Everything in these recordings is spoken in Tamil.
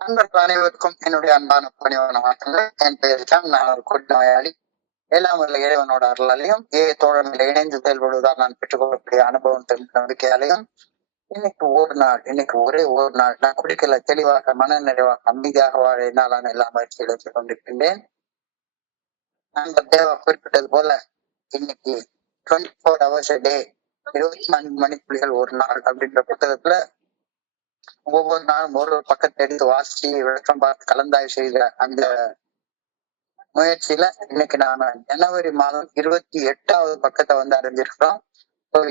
நண்பர்கள் அனைவருக்கும் என்னுடைய அன்பான பணிவான வணக்கங்கள். என் பெயர் தான். நான் ஒரு கொடிநோயாளி. எல்லாம் வல்ல இறைவனோட அருளாலையும் தோழமையில இணைந்து செயல்படுவதால் நான் பெற்றுக்கொள்ளக்கூடிய அனுபவம் நம்பிக்கையாலையும் இன்னைக்கு ஒரே ஒரு நாள் நான் குடிக்கல தெளிவாக மன நிறைவாக அமைதியாக வாழ என்னாலான எல்லா முயற்சிகள் எடுத்துக் கொண்டிருக்கின்றேன். நண்பர் தேவா குறிப்பிட்டது போல இன்னைக்கு 24 hours a day, 24 மணிப்புள்ளிகள் ஒரு நாள் அப்படின்ற புத்தகத்துல ஒவ்வொரு நாளும் ஒரு பக்கத்தை எடுத்து வாசிச்சு விளக்கம் பார்த்து கலந்தாய்வு செய்த அந்த முயற்சியில இன்னைக்கு நாம ஜனவரி மாதம் 28வது பக்கத்தை அடைஞ்சிருக்கிறோம்.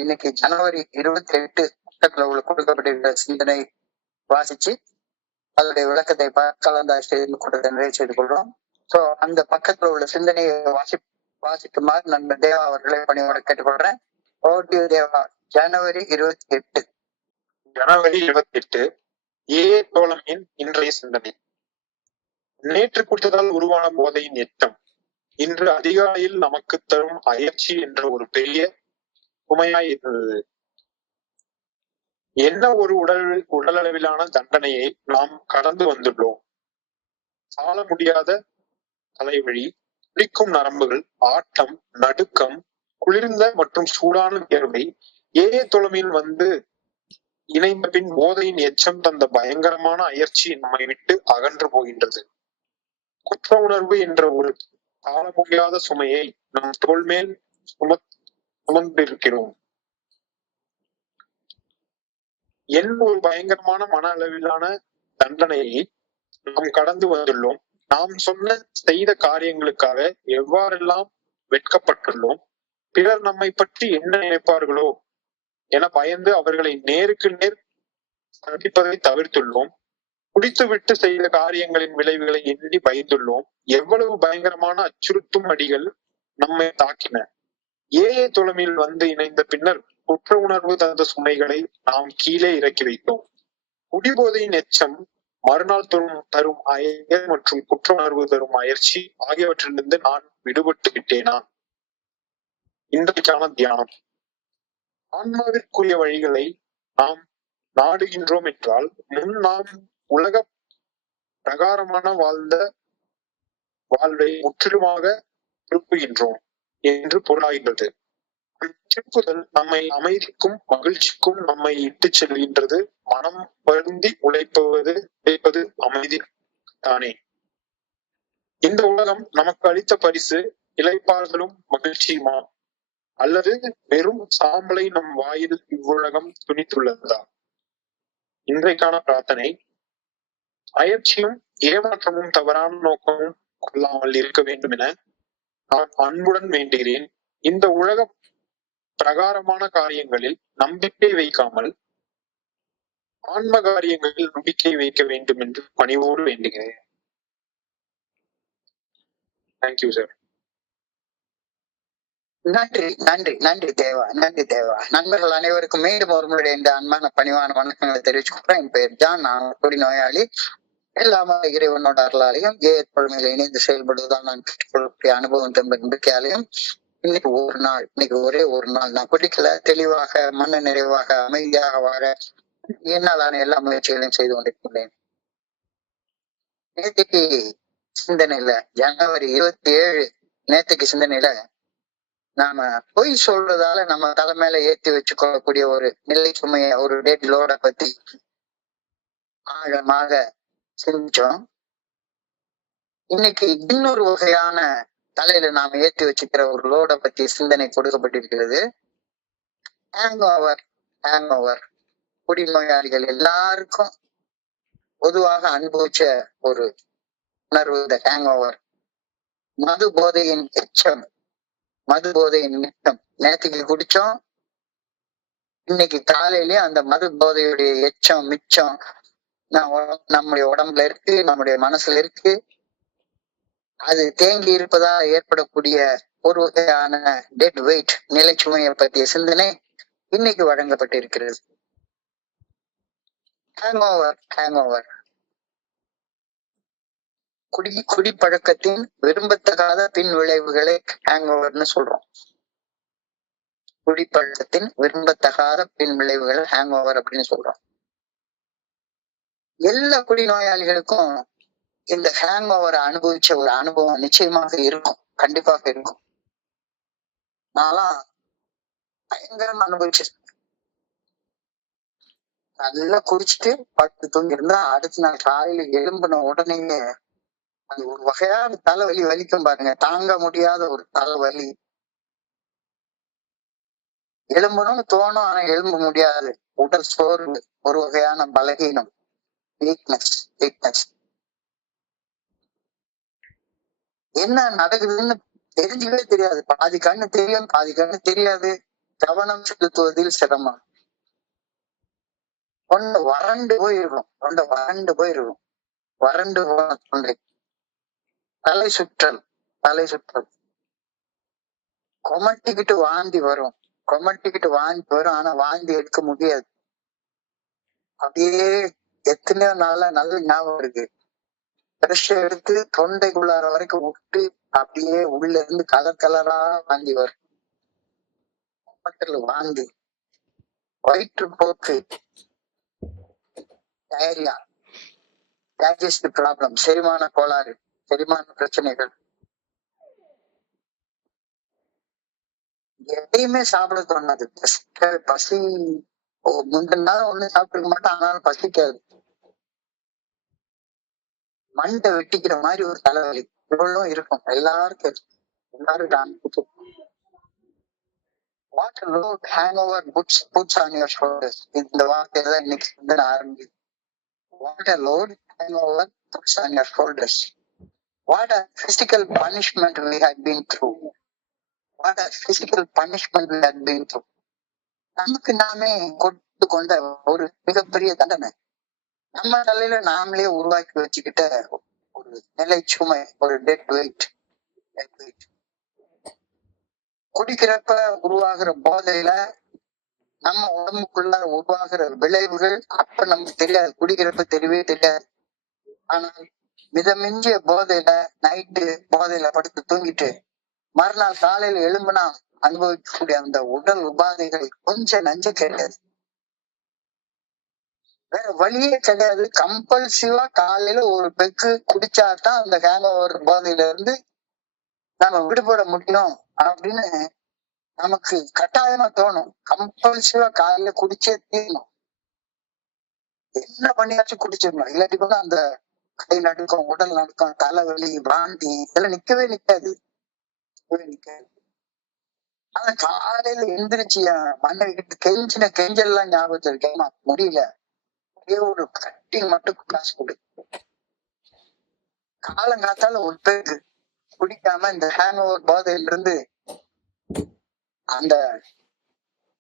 இன்னைக்கு ஜனவரி 28 பக்கத்துல உள்ள கொடுக்கப்பட்டிருக்கிற சிந்தனை வாசிச்சு அதனுடைய விளக்கத்தை கலந்தாய்வு செய்து கூட்டத்தை நிறைவு செய்து கொள்றோம். அந்த பக்கத்துல உள்ள சிந்தனையை வாசிக்குமாறு நண்பர் தேவா அவர்களை பணியோட கேட்டுக்கொள்றேன். தேவா, ஜனவரி 28. ஜனவரி 28 தோழமையின் இன்றைய சிந்தனை. நேற்று குடித்ததால் உருவான போதையின் எச்சம் இன்று அதிகாலையில் நமக்கு தரும் அயற்சி என்ற ஒரு பெரிய சுமையாய் இருந்தது. என்ன ஒரு உடலளவிலான தண்டனையை நாம் கடந்து வந்துள்ளோம். சால முடியாத தலைவலி, பிடிக்கும் நரம்புகள், ஆட்டம், நடுக்கம், குளிர்ந்த மற்றும் சூடான வியர்வை தோழமையில் வந்து இணைந்த பின் போதையின் எச்சம் தந்த பயங்கரமான அயற்சி நம்மை விட்டு அகன்று போகின்றது. குற்ற உணர்வு என்ற ஒரு தாழ முடியாத சுமையை நம் தோள் மேல் சுமந்திருக்கிறோம். என்ன ஒரு பயங்கரமான மன அளவிலான தண்டனையை நாம் கடந்து வந்துள்ளோம். நாம் செய்த காரியங்களுக்காக எவ்வாறெல்லாம் வெட்கப்பட்டுள்ளோம். பிறர் நம்மை பற்றி என்ன நினைப்பார்களோ என பயந்து அவர்களை நேருக்கு நேர் சந்திப்பதை தவிர்த்துள்ளோம். குடித்துவிட்டு செய்த காரியங்களின் விளைவுகளை எண்ணி பயந்துள்ளோம். எவ்வளவு பயங்கரமான அச்சுறுத்தும் அடிகள் நம்மை தாக்கின. தோழமையில் வந்து இணைந்த பின்னர் குற்ற உணர்வு தந்த சுமைகளை நாம் கீழே இறக்கி வைத்தோம். குடிபோதையின் எச்சம், மறுநாள் தரும் அயர் மற்றும் குற்ற உணர்வு தரும் அயற்சி ஆகியவற்றிலிருந்து நான் விடுபட்டு விட்டேனா? இன்றைக்கான தியானம். ஆன்மாவிற்குரிய வழிகளை நாம் நாடுகின்றோம் என்றால் முன் நாம் உலக பிரகாரமான வாழ்வை முற்றிலுமாக திருப்புகின்றோம் என்று பொருளாகின்றது. திருப்புதல் நம்மை அமைதிக்கும் மகிழ்ச்சிக்கும் நம்மை இட்டு செல்கின்றது. மனம் வருந்தி உழைப்பது அமைதி தானே. இந்த உலகம் நமக்கு அளித்த பரிசு இளைப்பாறுதலும் மகிழ்ச்சியுமா, அல்லது வெறும் சாம்பலை நம் வாயில் இவ்வுலகம் துணித்துள்ளதா? இன்றைக்கான பிரார்த்தனை. அயற்சியும் ஏமாற்றமும் தவறான நோக்கமும் கொள்ளாமல் இருக்க வேண்டும் என நான் அன்புடன் வேண்டுகிறேன். இந்த உலக பிரகாரமான காரியங்களில் நம்பிக்கை வைக்காமல் ஆன்ம காரியங்களில் நம்பிக்கை வைக்க வேண்டும் என்று பணிவோடு வேண்டுகிறேன். Thank you sir. நன்றி நன்றி நன்றி தேவா, நன்றி தேவா. நண்பர்கள் அனைவருக்கும் மீண்டும் ஒரு முறை இந்த அன்பான பணிவான வணக்கங்களை தெரிவிச்சுக்கிறேன். என் பெயர் ஜான். நான் குடி நோயாளி. எல்லாமே இறைவனோட அருளாலையும் பொழுமையில இணைந்து செயல்படுவதால் நான் பெற்றுக்கொள்ளக்கூடிய அனுபவம் நம்பிக்கையாலையும் இன்னைக்கு ஒரே ஒரு நாள் நான் குடிக்கல தெளிவாக மன நிறைவாக அமைதியாக வாழ என்னாலான எல்லா முயற்சிகளையும் செய்து கொண்டிருக்கின்றேன். நேற்றுக்கு சிந்தனையில ஜனவரி 27 நேற்றுக்கு சிந்தனையில நாம பொய் சொல்றதால நம்ம தலைமையில ஏற்றி வச்சுக்கொள்ளக்கூடிய ஒரு நிலை சுமைய ஒரு டெட் லோட பத்தி ஆழமாக சிந்திச்சோம். இன்னைக்கு இன்னொரு வகையான தலையில நாம ஏற்றி வச்சுக்கிற ஒரு லோட பத்தி சிந்தனை கொடுக்கப்பட்டிருக்கிறது. ஹேங் ஓவர் குடிநோயாளிகள் எல்லாருக்கும் பொதுவாக அனுபவிச்ச ஒரு உணர்வு இந்த ஹேங் ஓவர். மது போதையின் எச்சம், மது போதையின் மிச்சம். நேற்றுக்கு குடிச்சோம், இன்னைக்கு காலையிலயே அந்த மது போதையுடைய எச்சம் மிச்சம் நம்முடைய உடம்புல இருக்கு, நம்முடைய மனசுல இருக்கு. அது தேங்கி இருப்பதால் ஏற்படக்கூடிய ஒரு வகையான டெட் வெயிட் நிலைச்சுமையை பற்றிய சிந்தனை இன்னைக்கு வழங்கப்பட்டிருக்கிறது. ஹேங் ஓவர் குடிப்பழக்கத்தின் விரும்பத்தகாத பின் விளைவுகளை ஹேங் ஓவர்னு சொல்றோம். குடிப்பழக்கத்தின் விரும்பத்தகாத பின் விளைவுகளை ஹேங் ஓவர் அப்படின்னு சொல்றோம். எல்லா குடிநோயாளிகளுக்கும் இந்த ஹேங் ஓவர் அனுபவிச்ச ஒரு அனுபவம் நிச்சயமாக இருக்கும், கண்டிப்பாக இருக்கும். நான்லாம் பயங்கரமா அனுபவிச்சிருக்கேன். நல்லா குடிச்சிட்டு படுத்து தூங்கி இருந்தா அடுத்த நாள் காலையில எழும்பின உடனேயே அது ஒரு வகையான தலைவலி வலிக்கும் பாருங்க, தாங்க முடியாத ஒரு தலைவலி. எழும்பணும்னு தோணும், ஆனா எழும்ப முடியாது. உடல் சோர்வு, ஒரு வகையான பலகீனம், வீக்னஸ். என்ன நடக்குதுன்னு தெரிஞ்சுக்கவே தெரியாது. பாதி கண்ணு தெரியும், பாதி கண்ணு தெரியாது. கவனம் செலுத்துவதில் சிரமம். தொண்டை வறண்டு போயிருக்கும், வறண்டு போன தொண்டை. தலை சுற்றல். கொமட்டிக்கிட்டு வாந்தி வரும், ஆனா வாந்தி எடுக்க முடியாது. அப்படியே எத்தனையோ நாளா நல்ல ஞாபகம் இருக்கு. பிரஷ் எடுத்து தொண்டைக்குள்ளார வரைக்கும் விட்டு அப்படியே உள்ள இருந்து கலரா வாந்தி வரும். வாந்தி, வயிற்றுப்போக்கு, டயரியா, டைஜஸ்டிவ் ப்ராப்ளம், செரிமான கோளாறு, செரிமான பிரச்சனைகள். எதையுமே சாப்பிட தோணாது. பசி முந்தின நாள் ஒண்ணு சாப்பிட்டுக்க மாட்டோம், ஆனாலும் பசிக்காது. மண்டை வெட்டிக்கிற மாதிரி ஒரு தலைவலி இவ்வளவு இருக்கும் எல்லாருக்கும். What a load hangover puts on your shoulders. இந்த வார்த்தையில இன்னைக்கு சிந்தனை ஆரம்பிக்குது. What a load hangover puts on your shoulders. What a physical punishment we had been through. நமக்கு நாமே கொண்டு கொண்ட ஒரு மிகப்பெரிய தண்டனை. நம்ம தலையில நாமளே உருவாக்கி வச்சுக்கிட்ட ஒரு நிலை சுமை, ஒரு டெட் வெயிட். குடிக்கிறப்ப உருவாகிற போதையில நம்ம உடம்புக்குள்ள உருவாகிற விளைவுகள் அப்ப நமக்கு தெரியாது, குடிக்கிறப்ப தெரியவே தெரியாது. ஆனால் மிதமிஞ்சிய போதையில நைட்டு போதையில படுத்து தூங்கிட்டு மறுநாள் காலையில எழும்புனா அனுபவிக்கக்கூடிய அந்த உடல் உபாதைகள் கொஞ்சம் நஞ்சு கிடையாது, வேற வழியே கிடையாது. கம்பல்சிவா காலையில ஒரு பெக்கு குடிச்சாதான் அந்த ஹேங் ஓவர் போதையில இருந்து நம்ம விடுபட முடியும் அப்படின்னு நமக்கு கட்டாயமா தோணும். கம்பல்சிவா காலையில குடிச்சே தீரணும், என்ன பண்ணியாச்சும் குடிச்சிடணும். இல்லாட்டி கூட அந்த கை நடுக்கம், உடல் நடுக்கம், தலைவலி, பிராந்தி இதெல்லாம் நிக்கவே நிக்காது. ஆனா காலையில எந்திரிச்சு மண்ணை கிட்ட கெஞ்செல்லாம் ஞாபகத்துல இருக்கேன், முடியல, ஒரே ஒரு கட்டி மட்டும் காசு கொடு. காலங்காத்தால ஒரு பேருக்கு குடிக்காம இந்த ஹேங் ஓவர் போதையில இருந்து அந்த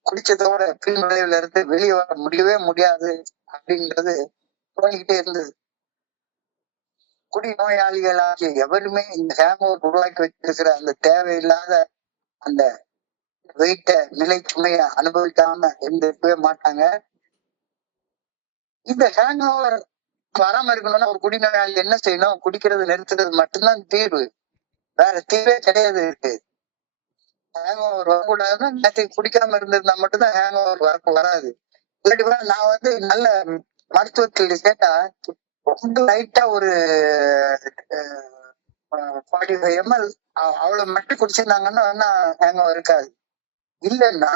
குடிச்சதோட பின் விளைவுல இருந்து வெளியே வர முடியவே முடியாது அப்படின்றது தோணிக்கிட்டே இருந்தது. குடிநோயாளிகளாகிய எவருமே இந்த ஹேங் ஓவர் உருவாக்கி வச்சிருக்கிற அந்த தேவையில்லாத அந்த வெயிட்ட, நிலை சுமைய அனுபவிக்காம இருந்திருக்கவே மாட்டாங்க. இந்த ஹேங் ஓவர் வராம இருக்கணும்னா ஒரு குடிநோயாளி என்ன செய்யணும்? குடிக்கிறது நிறுத்துறது மட்டும்தான் தீர்வு, வேற தீர்வே கிடையாது இருக்கு. ஹேங் ஓவர் வரக்கூடாதுன்னா நேற்று குடிக்காம இருந்திருந்தா மட்டும்தான் ஹேங் ஓவர் வராது. இல்லாட்டி கூட நான் நல்ல மருத்துவத்தில் கேட்டா ரொம்ப லைட்டா ஒரு 45 ml அவ்வளவு மட்டும் குடிச்சிருந்தாங்கன்னா ஹேங் ஓவர் இருக்காது. இல்லைன்னா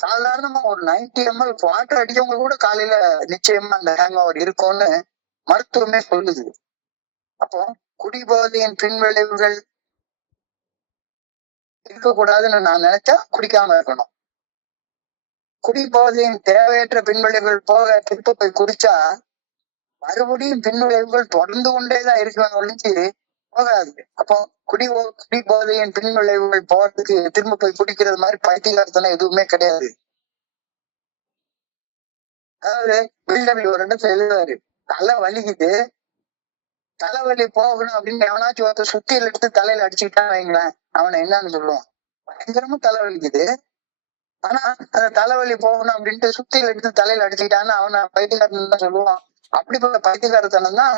சாதாரணமா ஒரு 90 ml வாட்டர் அடிக்கவங்க கூட காலையில நிச்சயமா அந்த ஹேங் ஓவர் இருக்கும்னு மருத்துவமே சொல்லுது. அப்போ குடிபோதையின் பின் விளைவுகள் இருக்கக்கூடாதுன்னு நான் நினைச்சா குடிக்காம இருக்கணும். குடிபோதையின் தேவையற்ற பின்விளைவுகள் போக திருப்ப போய் குடிச்சா மறுபடியும் பின்விளைவுகள் தொடர்ந்து கொண்டேதான் இருக்கணும் ஒழிஞ்சு போகாது. அப்போ குடிபோதையின் பின்விளைவுகள் போறதுக்கு திரும்ப போய் குடிக்கிறது மாதிரி பைத்தியகாரத்தனம் எதுவுமே கிடையாது. அதாவது பில்டபிள் ஒரு இடத்துல எழுதுவாரு, தலை வலிக்குது, தலைவலி போகணும் அப்படின்னு எவனாச்சும் ஒருத்தர் சுத்தியில் எடுத்து தலையில அடிச்சுக்கிட்டான்னு வைங்களேன், அவனை என்னன்னு சொல்லுவான்? பயங்கரமா தலைவலிக்குது, ஆனா அந்த தலைவலி போகணும் அப்படின்ட்டு சுத்தியில் எடுத்து தலையில அடிச்சுக்கிட்டான்னு அவனை பைத்தியக்காரன் தான் சொல்லுவான். அப்படிப்பட்ட பைத்தியக்காரத்தனம் தான்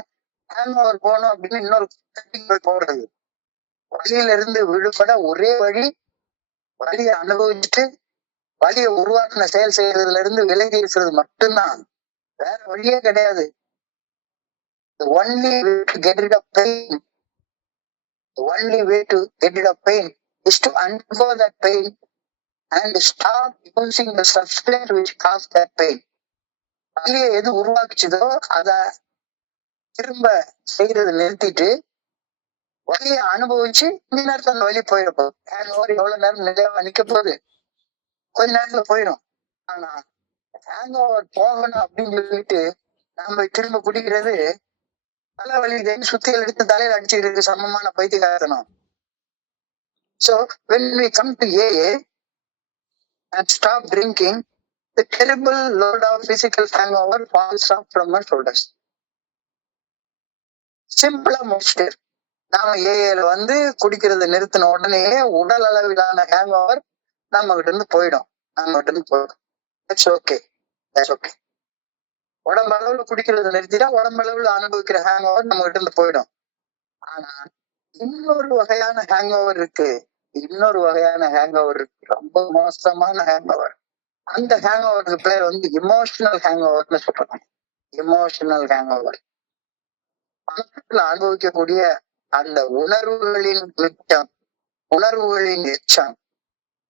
ஹேங் ஓவர் போகணும் அப்படின்னு இன்னொரு போடுறது. வழியில இருந்து விடுபட ஒரே வழி, வழியை அனுபவிச்சுட்டு வழியை உருவாக்கின செயல் செய்யறதுல இருந்து விலகி இருக்கிறது மட்டும்தான். வேற வழியே கிடையாது. The only way to get rid of pain, the only way to get rid of pain is to undergo that pain and stop using the substance which caused that pain. வலியை எது உருவாக்குச்சதோ அத திரும்ப செய்யறதை நிறுத்திட்டு வலியை அனுபவிச்சு இந்த நேரத்துல அந்த வலி போயிடும். ஹேங் ஓவர் எவ்வளவு நேரம் நிலையா நிக்க போகுது, கொஞ்ச நேரத்துல போயிடும். ஆனா ஹேங் ஓவர் போகணும் அப்படின்னு சொல்லிட்டு நம்ம திரும்ப குடிக்கிறது தலை வலி சுத்திகள் எடுத்து தலையில அடிச்சுக்கிறதுக்கு சமமான பைத்தியக்காரத்தனம். So when we come to AA and stop drinking, the terrible load of physical hangover falls off from our shoulders. சிம்பிளா முடிச்சுட்டு நாம ஏஏல வந்து குடிக்கிறத நிறுத்தின உடனே உடல் அளவிலான ஹேங் ஓவர் நம்ம கிட்ட இருந்து போயிடும். That's okay. உடம்பு அளவுல குடிக்கிறத நிறுத்திட்டா உடம்பு அளவுல அனுபவிக்கிற ஹேங் ஓவர் நம்ம கிட்ட இருந்து போயிடும். ஆனா இன்னொரு வகையான ஹேங் ஓவர் இருக்கு, ரொம்ப மோசமான ஹேங் ஓவர். அந்த ஹேங் ஓவருக்கு பேர் வந்து இமோஷனல் ஹேங் ஓவர்னு சொல்றாங்க. இமோஷனல் ஹேங் ஓவர் மனசுல அனுபவிக்கக்கூடிய அந்த உணர்வுகளின் மிச்சம், உணர்வுகளின் எச்சம்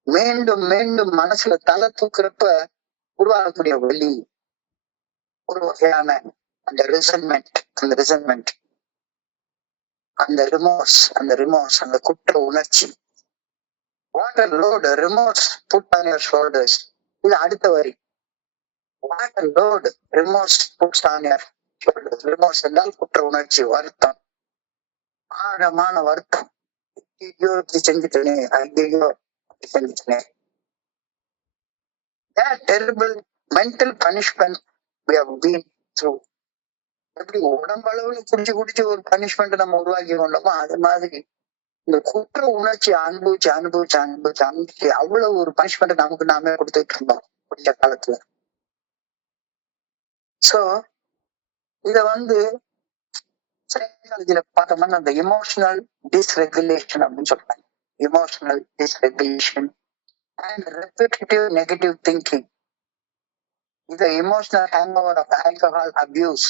மீண்டும் மீண்டும் மனசுல தலை தூக்குறப்ப உருவாகக்கூடிய வலி, ஒரு வகையான அந்த ரிசன்மெண்ட், அந்த ரிமோர்ஸ், அந்த குற்ற உணர்ச்சி. What a load remorse put on your shoulders. இது அடுத்த வரி. What a load remorse puts on your shoulders. Remorse என்றால் குற்ற உணர்ச்சி, வருத்தம், ஆழமான வருத்தம். ஐயோ செஞ்சுட்டேனே, that terrible mental punishment we have been through. எப்படி உடம்பளவுல குடிச்சு ஒரு பனிஷ்மெண்ட் நம்ம உருவாக்கி கொண்டோமோ அது மாதிரி இந்த குற்ற உணர்ச்சி அனுபவிச்சு அவ்வளவு ஒரு பனிஷ்மெண்ட் நமக்கு நாமே கொடுத்துட்டு இருந்தோம் கொஞ்ச காலத்துல. சோ இத வந்து சைக்காலஜில பார்த்தோம்னா அந்த இமோஷனல் டிஸ்ரெகுலேஷன் அப்படின்னு சொல்றாங்க. Emotional dysregulation and repetitive negative thinking. இது emotional hangover of alcohol abuse,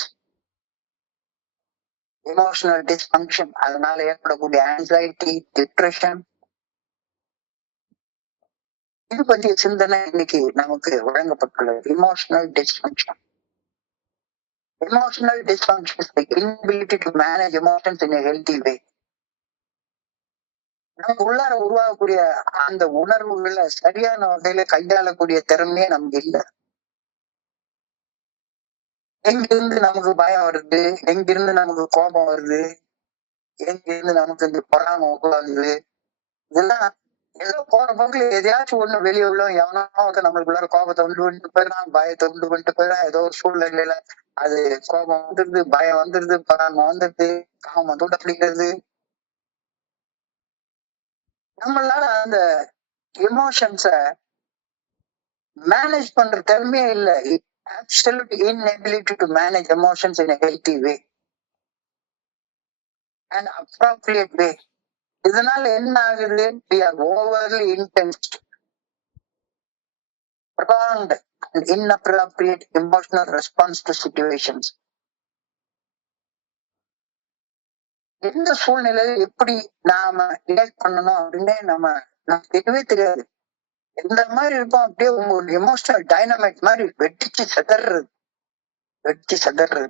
emotional dysfunction, அதனால ஏற்படக்கூடிய ஆன்சைட்டி, டிப்ரெஷன், இது பற்றிய சிந்தனை இன்னைக்கு நமக்கு வழங்கப்பட்டுள்ளது. Emotional dysfunction is the inability to manage emotions in a healthy way. நமக்கு உள்ளார உருவாகக்கூடிய அந்த உணர்வுகளை சரியான வகையில கையாளக்கூடிய திறமையே நமக்கு இல்லை. எங்கிருந்து நமக்கு பயம் வருது, எங்கிருந்து நமக்கு கோபம் வருது, எங்கிருந்து நமக்கு இந்த பொறாமை உருவாகுது, இதெல்லாம் ஏதோ போற போக்குல எதையாச்சும் ஒண்ணு வெளியே உள்ள எவனோ நம்மளுக்குள்ளார கோபத்தை உண்டு பண்ணிட்டு போயிடறான், பயத்தை உண்டு பண்ணிட்டு போயிடறான். ஏதோ ஒரு சூழ்நிலையில அது கோபம் வந்துருது, பயம் வந்துருது, பொறாமை வந்துருது, காமம் தூண்ட பிடிக்கிறது. நம்மளால அந்த எமோஷன்ஸ மேனேஜ் பண்ற திறமையே இல்லை. Absolute inability to manage emotions in a healthy way and appropriate way. இதனால என்ன ஆகுது? We are overly intense, prolonged and inappropriate emotional response to situations. எந்த சூழ்நிலையில எப்படி நாம ரியாக்ட் பண்ணணும் அப்படின்னு நமக்கு தெரியவே தெரியாது. எந்த மாதிரி இருக்கும், அப்படியே உங்க எமோஷனல் டைனமைட் மாதிரி வெடிச்சு செதறது.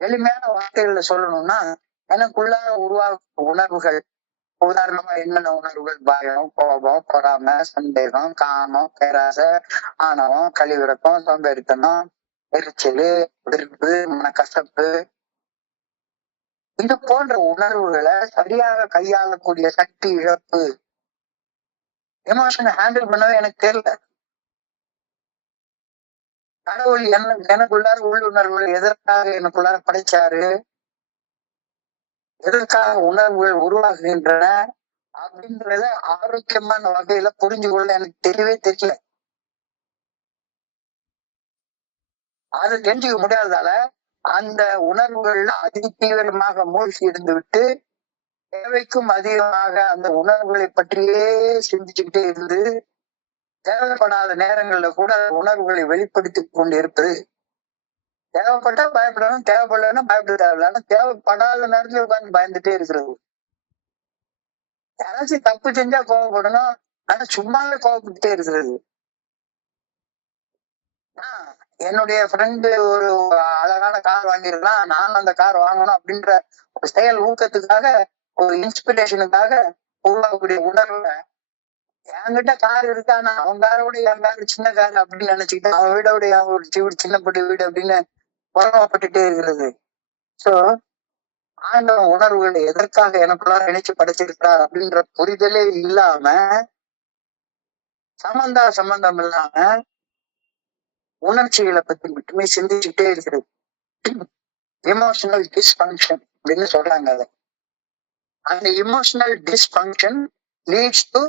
எளிமையான வார்த்தைகள்ல சொல்லணும்னா எனக்குள்ளார உருவாகும் உணர்வுகள், உதாரணமா என்னென்ன உணர்வுகள்? பயம், கோபம், பொறாமை, சந்தேகம், காமம், பேராசை, ஆணவம், கழிவிறக்கம், சோம்பேறித்தனம், எரிச்சல், வெறுப்பு, மனக்கசப்பு, இது போன்ற உணர்வுகளை சரியாக கையாளக்கூடிய சக்தி இழப்பு. எமோஷனை ஹேண்டில் பண்ணவே எனக்கு தெரியல. கடவுள் எனக்குள்ளார உள்ளுணர்வுகள் எதற்காக எனக்குள்ளார படைச்சாரு, எதற்காக உணர்வுகள் உருவாகுகின்றன அப்படின்றத ஆரோக்கியமான வகையில புரிஞ்சு கொள்ள எனக்கு தெரியவே தெரியல. அது தெரிஞ்சுக்க முடியாததால அந்த உணர்வுகள்ல அதி தீவிரமாக மூழ்கி இருந்து விட்டு தேவைக்கும் அதிகமாக அந்த உணர்வுகளை பற்றியே சிந்திச்சுக்கிட்டே இருந்து தேவைப்படாத நேரங்கள்ல கூட உணர்வுகளை வெளிப்படுத்தி கொண்டு இருப்பது தேவைப்பட்டா பயப்படணும், தேவைப்படலன்னா பயப்பட தேவையில்ல. ஆனா தேவைப்படாத நேரத்துல உட்கார்ந்து பயந்துட்டே இருக்கிறது. யாராச்சும் தப்பு செஞ்சா கோவப்படணும், ஆனா சும்மாவே கோவப்பட்டுட்டே இருக்கிறது. என்னுடைய ஃப்ரெண்டு ஒரு அழகான கார் வாங்கியிருக்கான், நானும் அந்த கார் வாங்கணும் அப்படின்ற ஒரு செயல் ஊக்கத்துக்காக, ஒரு இன்ஸ்பிரேஷனுக்காக உருவாக்கக்கூடிய உணர்வுல என்கிட்ட கார் இருக்கு, ஆனா அவன் காரோட என் கார் சின்ன கார் அப்படின்னு நினைச்சுக்கிட்டு அவன் வீடோட என் வீடு சின்னப்பட்ட வீடு அப்படின்னு பொறாமப்பட்டுட்டே இருக்கிறது. சோ ஆண்டவன் உணர்வுகளை எதற்காக எனக்குள்ள நினைச்சு படைச்சிருக்கிறார் அப்படின்ற புரிதலே இல்லாம, சம்பந்தம் இல்லாம உணர்ச்சிகளை பத்தி மட்டுமே சிந்திச்சுட்டே இருக்கிறது. எமோஷனல் டிஸ்பங்க்ஷன் அப்படின்னு சொல்றாங்க அதை. அந்த emotional dysfunction leads to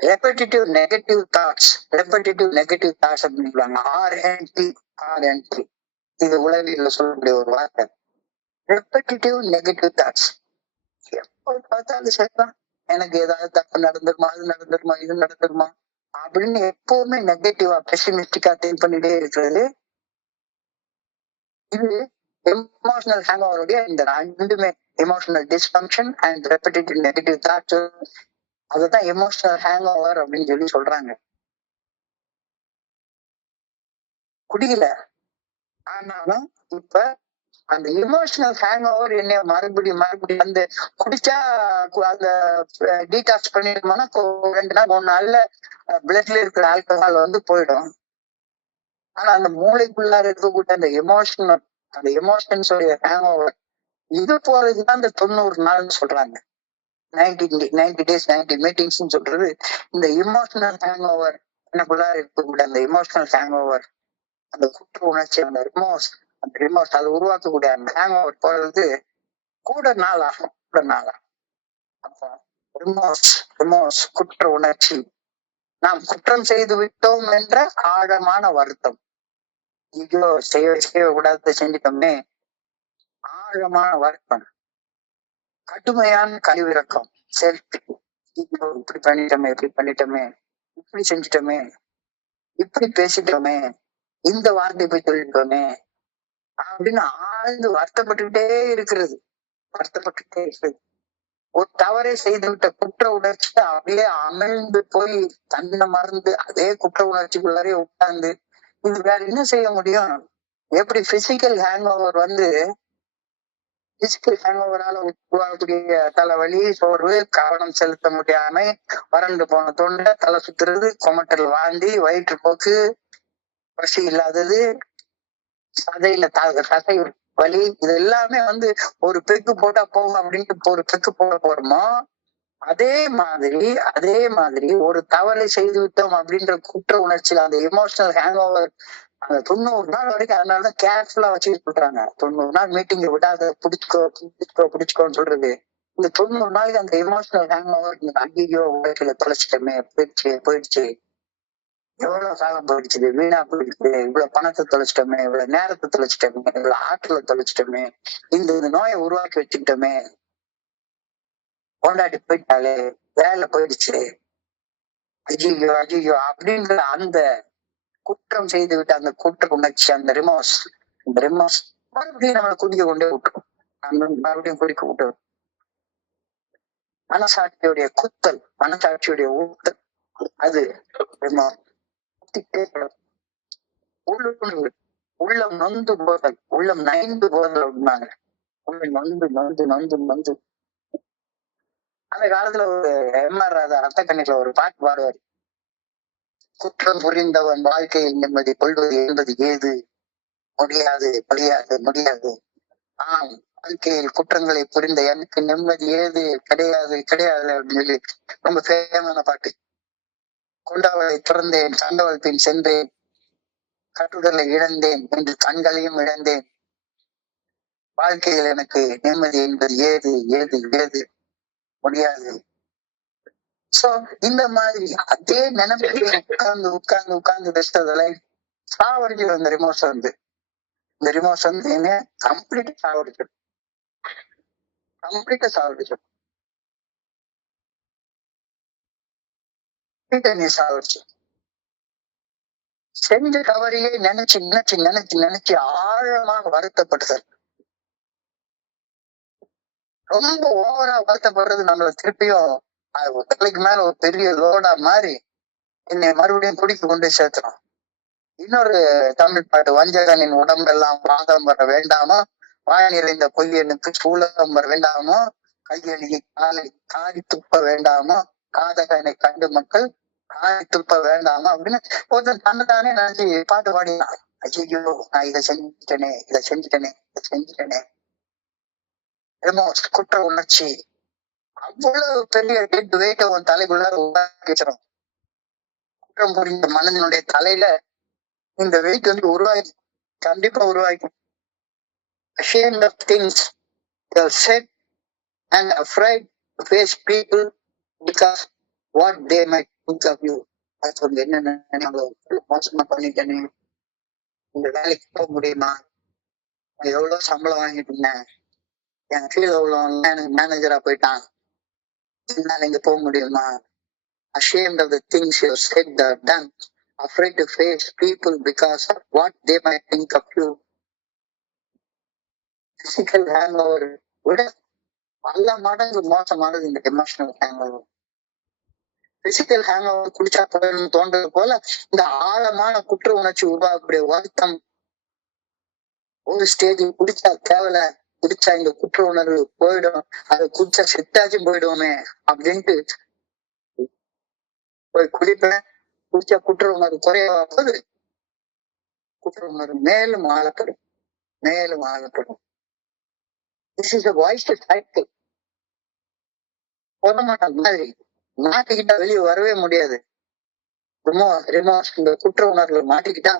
repetitive negative thoughts அப்படின்னு சொல்லுவாங்க. ஆர்என்டி இது உளவியல்ல சொல்லக்கூடிய ஒரு வார்த்தை. Repetitive negative thoughts. எப்போ பார்த்தாலும் சரிதான், எனக்கு ஏதாவது தப்பு நடந்துருமா, அது நடந்துருமா, இது நடந்துருமா அப்படின்னு எப்பவுமே நெகட்டிவா பெசிமிஸ்டிக்கா திங்க் பண்ணிட்டே இருக்கிறது. இது எமோஷனல் ஹேங் ஓவருடைய இந்த ரெண்டுமே, emotional dysfunction and repetitive negative thoughts, அதுதான் எமோஷனல் ஹேங் ஓவர் அப்படின்னு சொல்லி சொல்றாங்க. குடிக்கல, ஆனாலும் இப்ப அந்த எமோஷனல் ஹேங் ஓவர் என்ன மறுபடியும் அந்த குடிச்சா அந்த டீடாக்ஸ் பண்ணிட்டோம்னா 2 நாள் 3 நாள்ல பிளட்ல இருக்கிற ஆல்கஹால் வந்து போயிடும். ஆனா அந்த மூளைக்குள்ளார இருக்கக்கூடிய அந்த எமோஷன்ஸ் ஹேங் ஓவர் இது போறதுதான் இந்த 90 நாள்னு சொல்றாங்க. 90 days 90 meetings சொல்றது இந்த எமோஷனல் ஹேங் ஓவர். எனக்குள்ளார இருக்கக்கூடிய அந்த எமோஷனல் ஹேங் ஓவர், அந்த குற்ற உணர்ச்சி, அந்த ரிமோர்ஸ் அதை உருவாக்கக்கூடிய அந்த ஹேங் ஓவர் போறது கூட நாள் ஆகும். அப்போ ரிமோர்ஸ் குற்ற உணர்ச்சி, நாம் குற்றம் செய்து விட்டோம் என்ற ஆழமான வருத்தம். ஐயோ செய்யக்கூடாது செஞ்சிட்டோமே, ஆழமான வருத்தம், கடுமையான கழிவிறக்கம், இப்படி பண்ணிட்டோமே, இப்படி செஞ்சிட்டோமே, இப்படி பேசிட்டோமே, இந்த வார்த்தை போய் சொல்லிட்டோமே அப்படின்னு ஆழ்ந்து வருத்தப்பட்டுக்கிட்டே இருக்கிறது. ஒரு தவறை செய்துவிட்ட குற்ற உணர்ச்சி அப்படியே அமிழ்ந்து போய் தன்னை மறந்து அதே குற்ற உணர்ச்சிக்குள்ளாரே உட்கார்ந்து இது வேற என்ன செய்ய முடியும்? எப்படி பிசிக்கல் ஹேங் ஓவர் உருவாகக்கூடிய தலைவலி, சோர்வு, கவனம் செலுத்த முடியாமை, வறண்டு போன தொண்டை, தலை சுத்துறது, கொமட்டல், வாந்தி, வயிற்றுப்போக்கு, பசி இல்லாதது, சதையில தசை வலி, இது எல்லாமே ஒரு பெக்கு போட்டா போகும் அப்படின்ட்டு ஒரு பெக்கு போட போறோமோ, அதே மாதிரி ஒரு தவறை செய்து விட்டோம் அப்படின்ற குற்ற உணர்ச்சியில அந்த எமோஷனல் ஹேங் ஓவர் அந்த 90 நாள் வரைக்கும், அதனாலதான் கேர்ஃபுல்லா வச்சுட்டு சொல்றாங்க. 90 நாள் மீட்டிங் விடாத பிடிச்சுக்கோன்னு சொல்றது. இந்த 90 நாளைக்கு அந்த எமோஷனல் ஹேங் ஓவர், ஐயோ உலகில தொலைச்சிட்டோமே, போயிடுச்சு, எவ்வளவு காலம் போயிடுச்சு, வீணா போயிடுச்சு, இவ்வளவு பணத்தை தொலைச்சிட்டோமே, இவ்வளவு நேரத்தை தொலைச்சிட்டோமே, இவ்வளவு ஆற்றலை தொலைச்சிட்டோமே, இந்த நோயை உருவாக்கி வச்சுக்கிட்டோமே, கொண்டாடி போயிட்டாலே, வேலை போயிடுச்சு, ஐயோ அப்படின்ற அந்த குற்றம் செய்து விட்டு அந்த குற்ற உணர்ச்சி, அந்த ரிமோர்ஸ் மறுபடியும் நம்மளை குடிக்க கொண்டே விட்டுரும். மறுபடியும் குடிக்க விட்டுரும். மனசாட்சியுடைய குத்தல், மனசாட்சியுடைய ஊட்டல், அது உள்ளம் நொந்து போதல், உள்ளம் நைந்து போதல் அப்படின்னாங்க. நொந்து அந்த காலத்துல ஒரு எம்ஆர் ராதா ரத்த கண்ணில ஒரு பாட்டு பாடுவார். குற்றம் புரிந்தவன் வாழ்க்கையில் நிம்மதி கொள்வது என்பது ஏது, முடியாது. ஆம், வாழ்க்கையில் குற்றங்களை புரிந்த எனக்கு நிம்மதி ஏது, கிடையாது அப்படின்னு சொல்லி ரொம்ப ஃபேமான பாட்டு. கொண்டவளை திறந்தேன், கண்டவள் பின் சென்றேன், கட்டுடலை இழந்தேன் என்று கண்களையும் இழந்தேன், வாழ்க்கையில் எனக்கு நிம்மதி என்பது ஏது, முடியாது. சோ இந்த மாதிரி அதே நினைப்பு உட்கார்ந்து பேசுறதுல சாவடிச்சு அந்த ரிமோர்ஸ் இந்த ரிமோர்ஸ் என்ன கம்ப்ளீட்டா சாவடிச்சிடும். நீ சாவடிச்சு செஞ்ச தவறையே நினைச்சு நினைச்சு நினைச்சு நினைச்சு ஆழமாக வருத்தப்படுதல். ரொம்ப ஓவரா வருத்தப்படுறது நம்மள திருப்பியும் தலைக்கு மேல ஒரு பெரிய லோடா மாறி என்னை மறுபடியும் குடிக்கு கொண்டு சேர்த்துரும். இன்னொரு தமிழ் பாட்டு, வஞ்சகனின் உடம்பெல்லாம் பாதம் வர வேண்டாமோ, வாய் நிறைந்த பொய்யனுக்கு சூழம் வர வேண்டாமோ, கையெழுகி காலை காரி துப்ப வேண்டாமோ, காதகனை கண்டு மக்கள் காரி துப்ப வேண்டாமோ அப்படின்னு ஒருத்தர் தன்னைத்தானே நினைச்சு பாட்டு பாடினான். ஐயோ, நான் இதை செஞ்சுட்டேனே, இதை செஞ்சுட்டேனே, இதை செஞ்சுட்டேனே. குற்ற உணர்ச்சி அவ்வளவு பெரிய டெட் வெயிட்ட உன் தலைக்குள்ள உருவாக்கி வச்சிடும். குற்றம் புரிந்த மனதினுடைய தலையில இந்த வெயிட் வந்து உருவாக்கி, கண்டிப்பா உருவாக்கும். Ashamed of things you have said and afraid to face people because what they might think of you. அது வந்து என்ன மோசமா பண்ணிட்டேனே, இந்த வேலைக்கு போக முடியுமா, எவ்வளவு சம்பளம் வாங்கிட்டு இருந்தேன், என் கீழே உள்ளவங்க எனக்கு மேனேஜரா போயிட்டான், என்னால இங்க போக முடியுமா. Ashamed of the things you have said or done, afraid to face people because of what they might think of you. Physical hangover விட பல மடங்கு மோசமானது இந்த எமோஷனல் ஹேங்ஓவர். பிசிக்கல் ஹேங்ஓவர் குடிச்சா போயிடணும் தோன்றது போல இந்த ஆழமான குற்ற உணர்ச்சி உருவாக்கக்கூடிய வருத்தம் ஒரு ஸ்டேஜ் குடிச்சா தேவையில்ல, குடிச்சா இந்த குற்ற உணர்வு போயிடும், அது குடிச்சா செட்டாச்சும் போயிடுவோமே அப்படின்ட்டு போய் குடிப்பேன். குடிச்சா குற்ற உணர்வு குறையவா போது, குற்ற உணர்வு மேலும் ஆழப்படும், மேலும் ஆழப்படும். This is a vicious cycle. மாதிரி மாட்டிக்கிட்டா வெளியே வரவே முடியாது. இந்த குற்ற உணர்வுல மாட்டிக்கிட்டா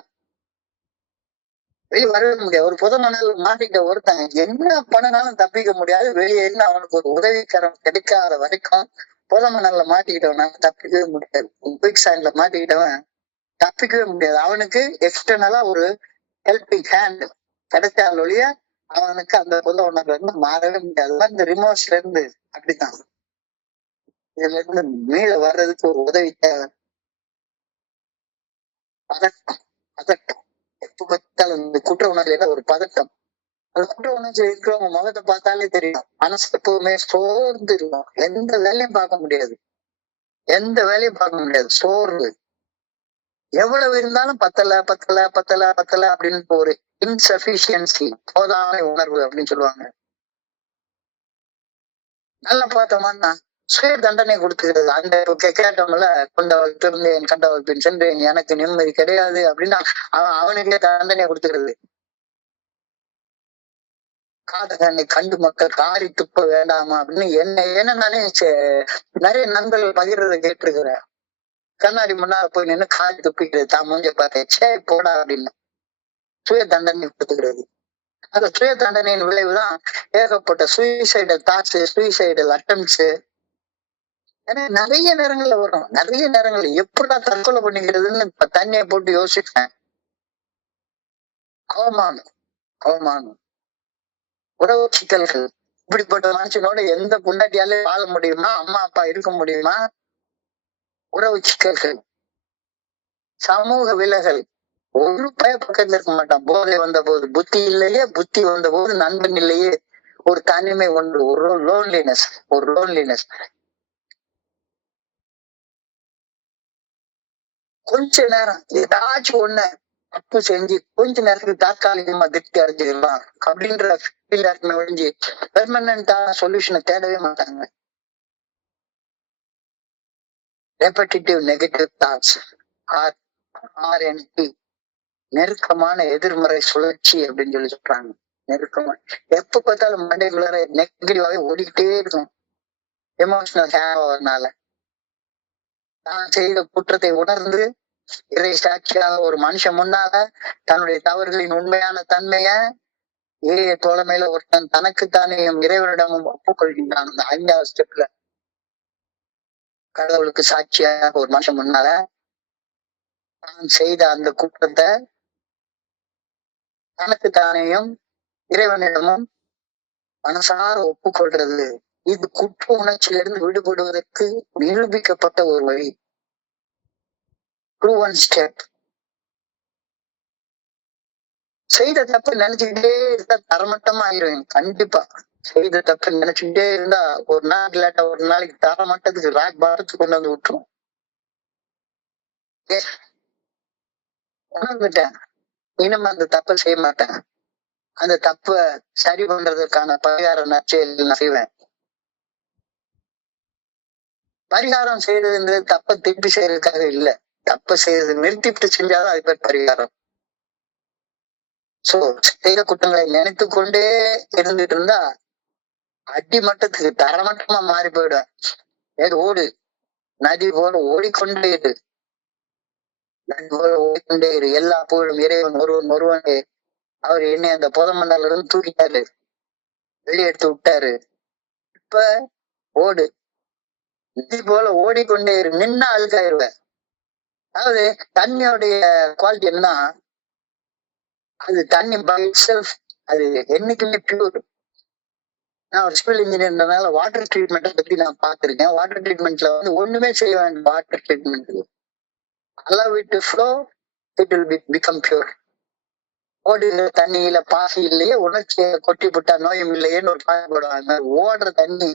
வெளியே வரவே முடியாது. ஒரு புத மணல் மாட்டிக்கிட்ட ஒருத்தன் என்ன பண்ணனாலும் தப்பிக்க முடியாது. வெளியே இருந்து அவனுக்கு ஒரு உதவிக்கரம் கிடைக்காத வரைக்கும் புத மணல்ல மாட்டிக்கிட்டவனால தப்பிக்கவே முடியாது. குயிக் சாண்ட்ல மாட்டிக்கிட்டவன் தப்பிக்கவே முடியாது. அவனுக்கு எக்ஸ்டர்னலா ஒரு ஹெல்பிங் ஹேண்ட் கிடைச்சால் ஒழிய அவனுக்கு அந்த புத உணர்வுல இருந்து மாறவே முடியாது. இந்த ரிமோர்ஸ்ல இருந்து அப்படித்தான், இதுல இருந்து மீள வர்றதுக்கு ஒரு உதவி தேவை. பதட்டம், பதட்டம் எப்ப பார்த்தாலும் இந்த குற்ற உணர்வுல ஒரு பதட்டம். அந்த குற்ற உணர்ச்சி இருக்கிறவங்க முகத்தை பார்த்தாலே தெரியும், மனசு எப்பவுமே சோர்ந்து இருக்கும். எந்த வேலையும் பார்க்க முடியாது, எந்த வேலையும் பார்க்க முடியாது, சோர்வு. எவ்வளவு இருந்தாலும் பத்தல பத்தல பத்தல பத்தல அப்படின்னு ஒரு இன்சபிஷியன்சி, போதாமை உணர்வு அப்படின்னு சொல்லுவாங்க. நல்லா பார்த்தோம்னா சுய தண்டனை கொடுத்துக்கிறது. அந்த கேட்டோம்ல, கொண்டவர்கிட்ட இருந்து என் கண்டவர் பின் சென்றேன், எனக்கு நிம்மதி கிடையாது அப்படின்னு அவனுக்கே தண்டனை கொடுத்துக்கிறது. காதகனை கண்டு மக்கள் காரி துப்ப வேண்டாமா அப்படின்னு என்ன நானே நிறைய நண்பர்கள் பகிர்றதை கேட்டிருக்கிறேன். கண்ணாடி முன்னால போய் நின்று காரி துப்பிக்கிறது, தான் மூஞ்ச பார்த்தேன், சே போடா அப்படின்னு சுய தண்டனை கொடுத்துக்கிறது. அந்த சுய தண்டனையின் விளைவுதான் ஏகப்பட்ட சூசைடல் தாட்ஸ், சூசைடல் அட்டம்ப்ட்ஸ். ஏன்னா நிறைய நேரங்கள்ல வரும், நிறைய நேரங்கள்ல எப்படா தற்கொலை பண்ணிக்கிறதுன்னு இப்ப தண்ணியை போட்டு யோசிப்பேன். அவமானம், அவமானம், உறவு சிக்கல்கள். இப்படிப்பட்ட மனுஷனோட எந்த பொண்டாட்டியாலே வாழ முடியுமா, அம்மா அப்பா இருக்க முடியுமா? உறவு சிக்கல்கள், சமூக விலகல். ஒரு பக்கத்துல இருக்க மாட்டான். போதை வந்த போது புத்தி இல்லையே, புத்தி வந்த போது நண்பன் இல்லையே, ஒரு தனிமை ஒன்று, ஒரு லோன்லினஸ், ஒரு லோன்லினஸ். கொஞ்ச நேரம் ஏதாச்சும் ஒண்ணு தப்பு செஞ்சு கொஞ்ச நேரத்துக்கு தற்காலிகமா திருப்தி அடைஞ்சிடலாம் அப்படின்ற ஒழிஞ்சு பெர்மனண்டான சொல்யூஷனை தேடவே மாட்டாங்க. ரெபடிட்டிவ் நெகட்டிவ் தாட்ஸ், RNT, நெருக்கமான எதிர்மறை சுழற்சி அப்படின்னு சொல்லி சொல்றாங்க. நெருக்கமா எப்ப பார்த்தாலும் மண்டைக்குள்ளார நெகட்டிவாவே ஓடிக்கிட்டே இருக்கும். எமோஷனல் ஹேங்ஓவர்னால தான் செய்த குற்றத்தை உணர்ந்து இறை சாட்சியாக ஒரு மனுஷன் முன்னால தன்னுடைய தவறுகளின் உண்மையான தன்மைய தோழமையில ஒருத்தன் தனக்குத்தானே இறைவனிடமும் ஒப்புக்கொள்கின்றான். அந்த 5வது ஸ்டெப்ல கடவுளுக்கு சாட்சியாக ஒரு மனுஷன் முன்னால தான் செய்த அந்த குற்றத்தை தனக்குத்தானேயும் இறைவனிடமும் மனசார ஒப்புக்கொள்றது. இது குற்ற உணர்ச்சியிலிருந்து விடுபடுவதற்கு நிரூபிக்கப்பட்ட ஒரு வழி. Proven step. செய்த தப்பு நினைச்சுக்கிட்டே இருந்தா தரமட்டமா ஆயிரும். கண்டிப்பா செய்த தப்பு நினைச்சுக்கிட்டே இருந்தா ஒரு நாள் இல்லாட்ட ஒரு நாளைக்கு தரமட்டத்துக்கு ராக் பாரத்துக்கு கொண்டு வந்து விட்டுரும். உணர்ந்துட்டேன், இனிமே அந்த தப்பை செய்ய மாட்டேன். அந்த தப்ப சரி பண்றதுக்கான பரிகார நற்செயல் நான் செய்வேன். பரிகாரம் செய்யறதுன்றது தப்ப திருப்பி செய்யறதுக்காக இல்ல. தப்ப செய்யறது நிறுத்திட்டு செஞ்சாதான் அது பேர் பரிகாரம். சோ செய்த குற்றங்களை நினைத்து கொண்டே இருந்துட்டு இருந்தா அடிமட்டத்துக்கு தரமட்டமா மாறி போயிடுவேன். ஏது ஓடு, நதி போல ஓடிக்கொண்டே இரு, நதி போல ஓடிக்கொண்டே இரு. எல்லா புகழும் இறைவன் ஒருவனே. அவர் என்னை அந்த புதமண்டல இருந்து தூக்கிட்டாரு, வெளியே எடுத்து விட்டாரு. இப்ப ஓடு, நதி போல ஓடிக்கொண்டே இரு. நின்னா அழுக்காயிருவேன். அதாவது தண்ணியோடைய குவாலிட்டி என்னன்னா, அது தண்ணி பை இட்செல்ஃப் அது என்னைக்குமே பியூர். நான் ஒரு சிவில் இன்ஜினியர்னால வாட்டர் ட்ரீட்மெண்ட்டை பத்தி நான் பார்த்திருக்கேன். வாட்டர் ட்ரீட்மெண்ட்ல வந்து ஒண்ணுமே செய்ய வேண்டாம். Water treatment allow it to flow, it will become pure. ஓடுகிற தண்ணியில பாசி இல்லையே, உணர்ச்சியை கொட்டி விட்டா நோயும் இல்லையேன்னு ஒரு பாட்டு போடுவாங்க. ஓடுற தண்ணி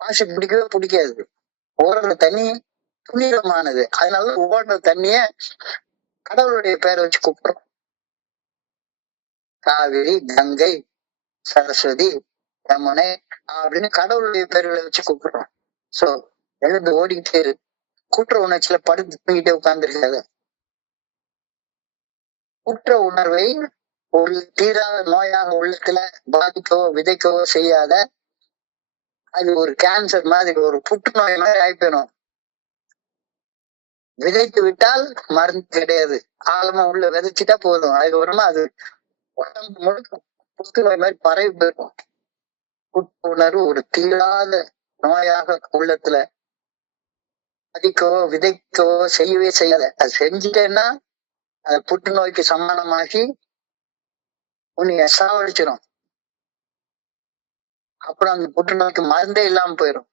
பாசி பிடிக்கவே பிடிக்காது. ஓடுற தண்ணி புனிதமானது. அதனால ஓடுற தண்ணிய கடவுளுடைய பேரை வச்சு கூப்பிடுறோம். காவிரி, கங்கை, சரஸ்வதி, யமுனை அப்படின்னு கடவுளுடைய பேர்களை வச்சு கூப்பிடுறோம். சோ எழுந்து ஓடிக்கிட்டே இரு. குற்ற உணர்ச்சியில படுத்து தூங்கிட்டே உட்கார்ந்துருக்காத. குற்ற உணர்வை ஒரு தீராத நோயாக உள்ளத்துல பாதிக்கவோ விதைக்கவோ செய்யாத. அது ஒரு கேன்சர் மாதிரி, ஒரு புற்றுநோய் மாதிரி ஆயிப்போம். விதைத்து விட்டால் மருந்து கிடையாது. ஆழமா உள்ள விதைச்சிட்டா போதும். அதுக்கப்புறமா அது உடம்பு முழுக்க புற்றுநோய் மாதிரி பரவி போயிருக்கும். குற்ற உணர்வு ஒரு தீராத நோயாக உள்ளத்துல பாதிக்கவோ விதைக்கவோ செய்யவே செய்யாத. அது செஞ்சுட்டேன்னா அது புற்றுநோய்க்கு சமானமாகி உன்னைய சாவடிச்சிடும். அப்புறம் அந்த புற்றுநோய்க்கு மருந்தே இல்லாம போயிடும்.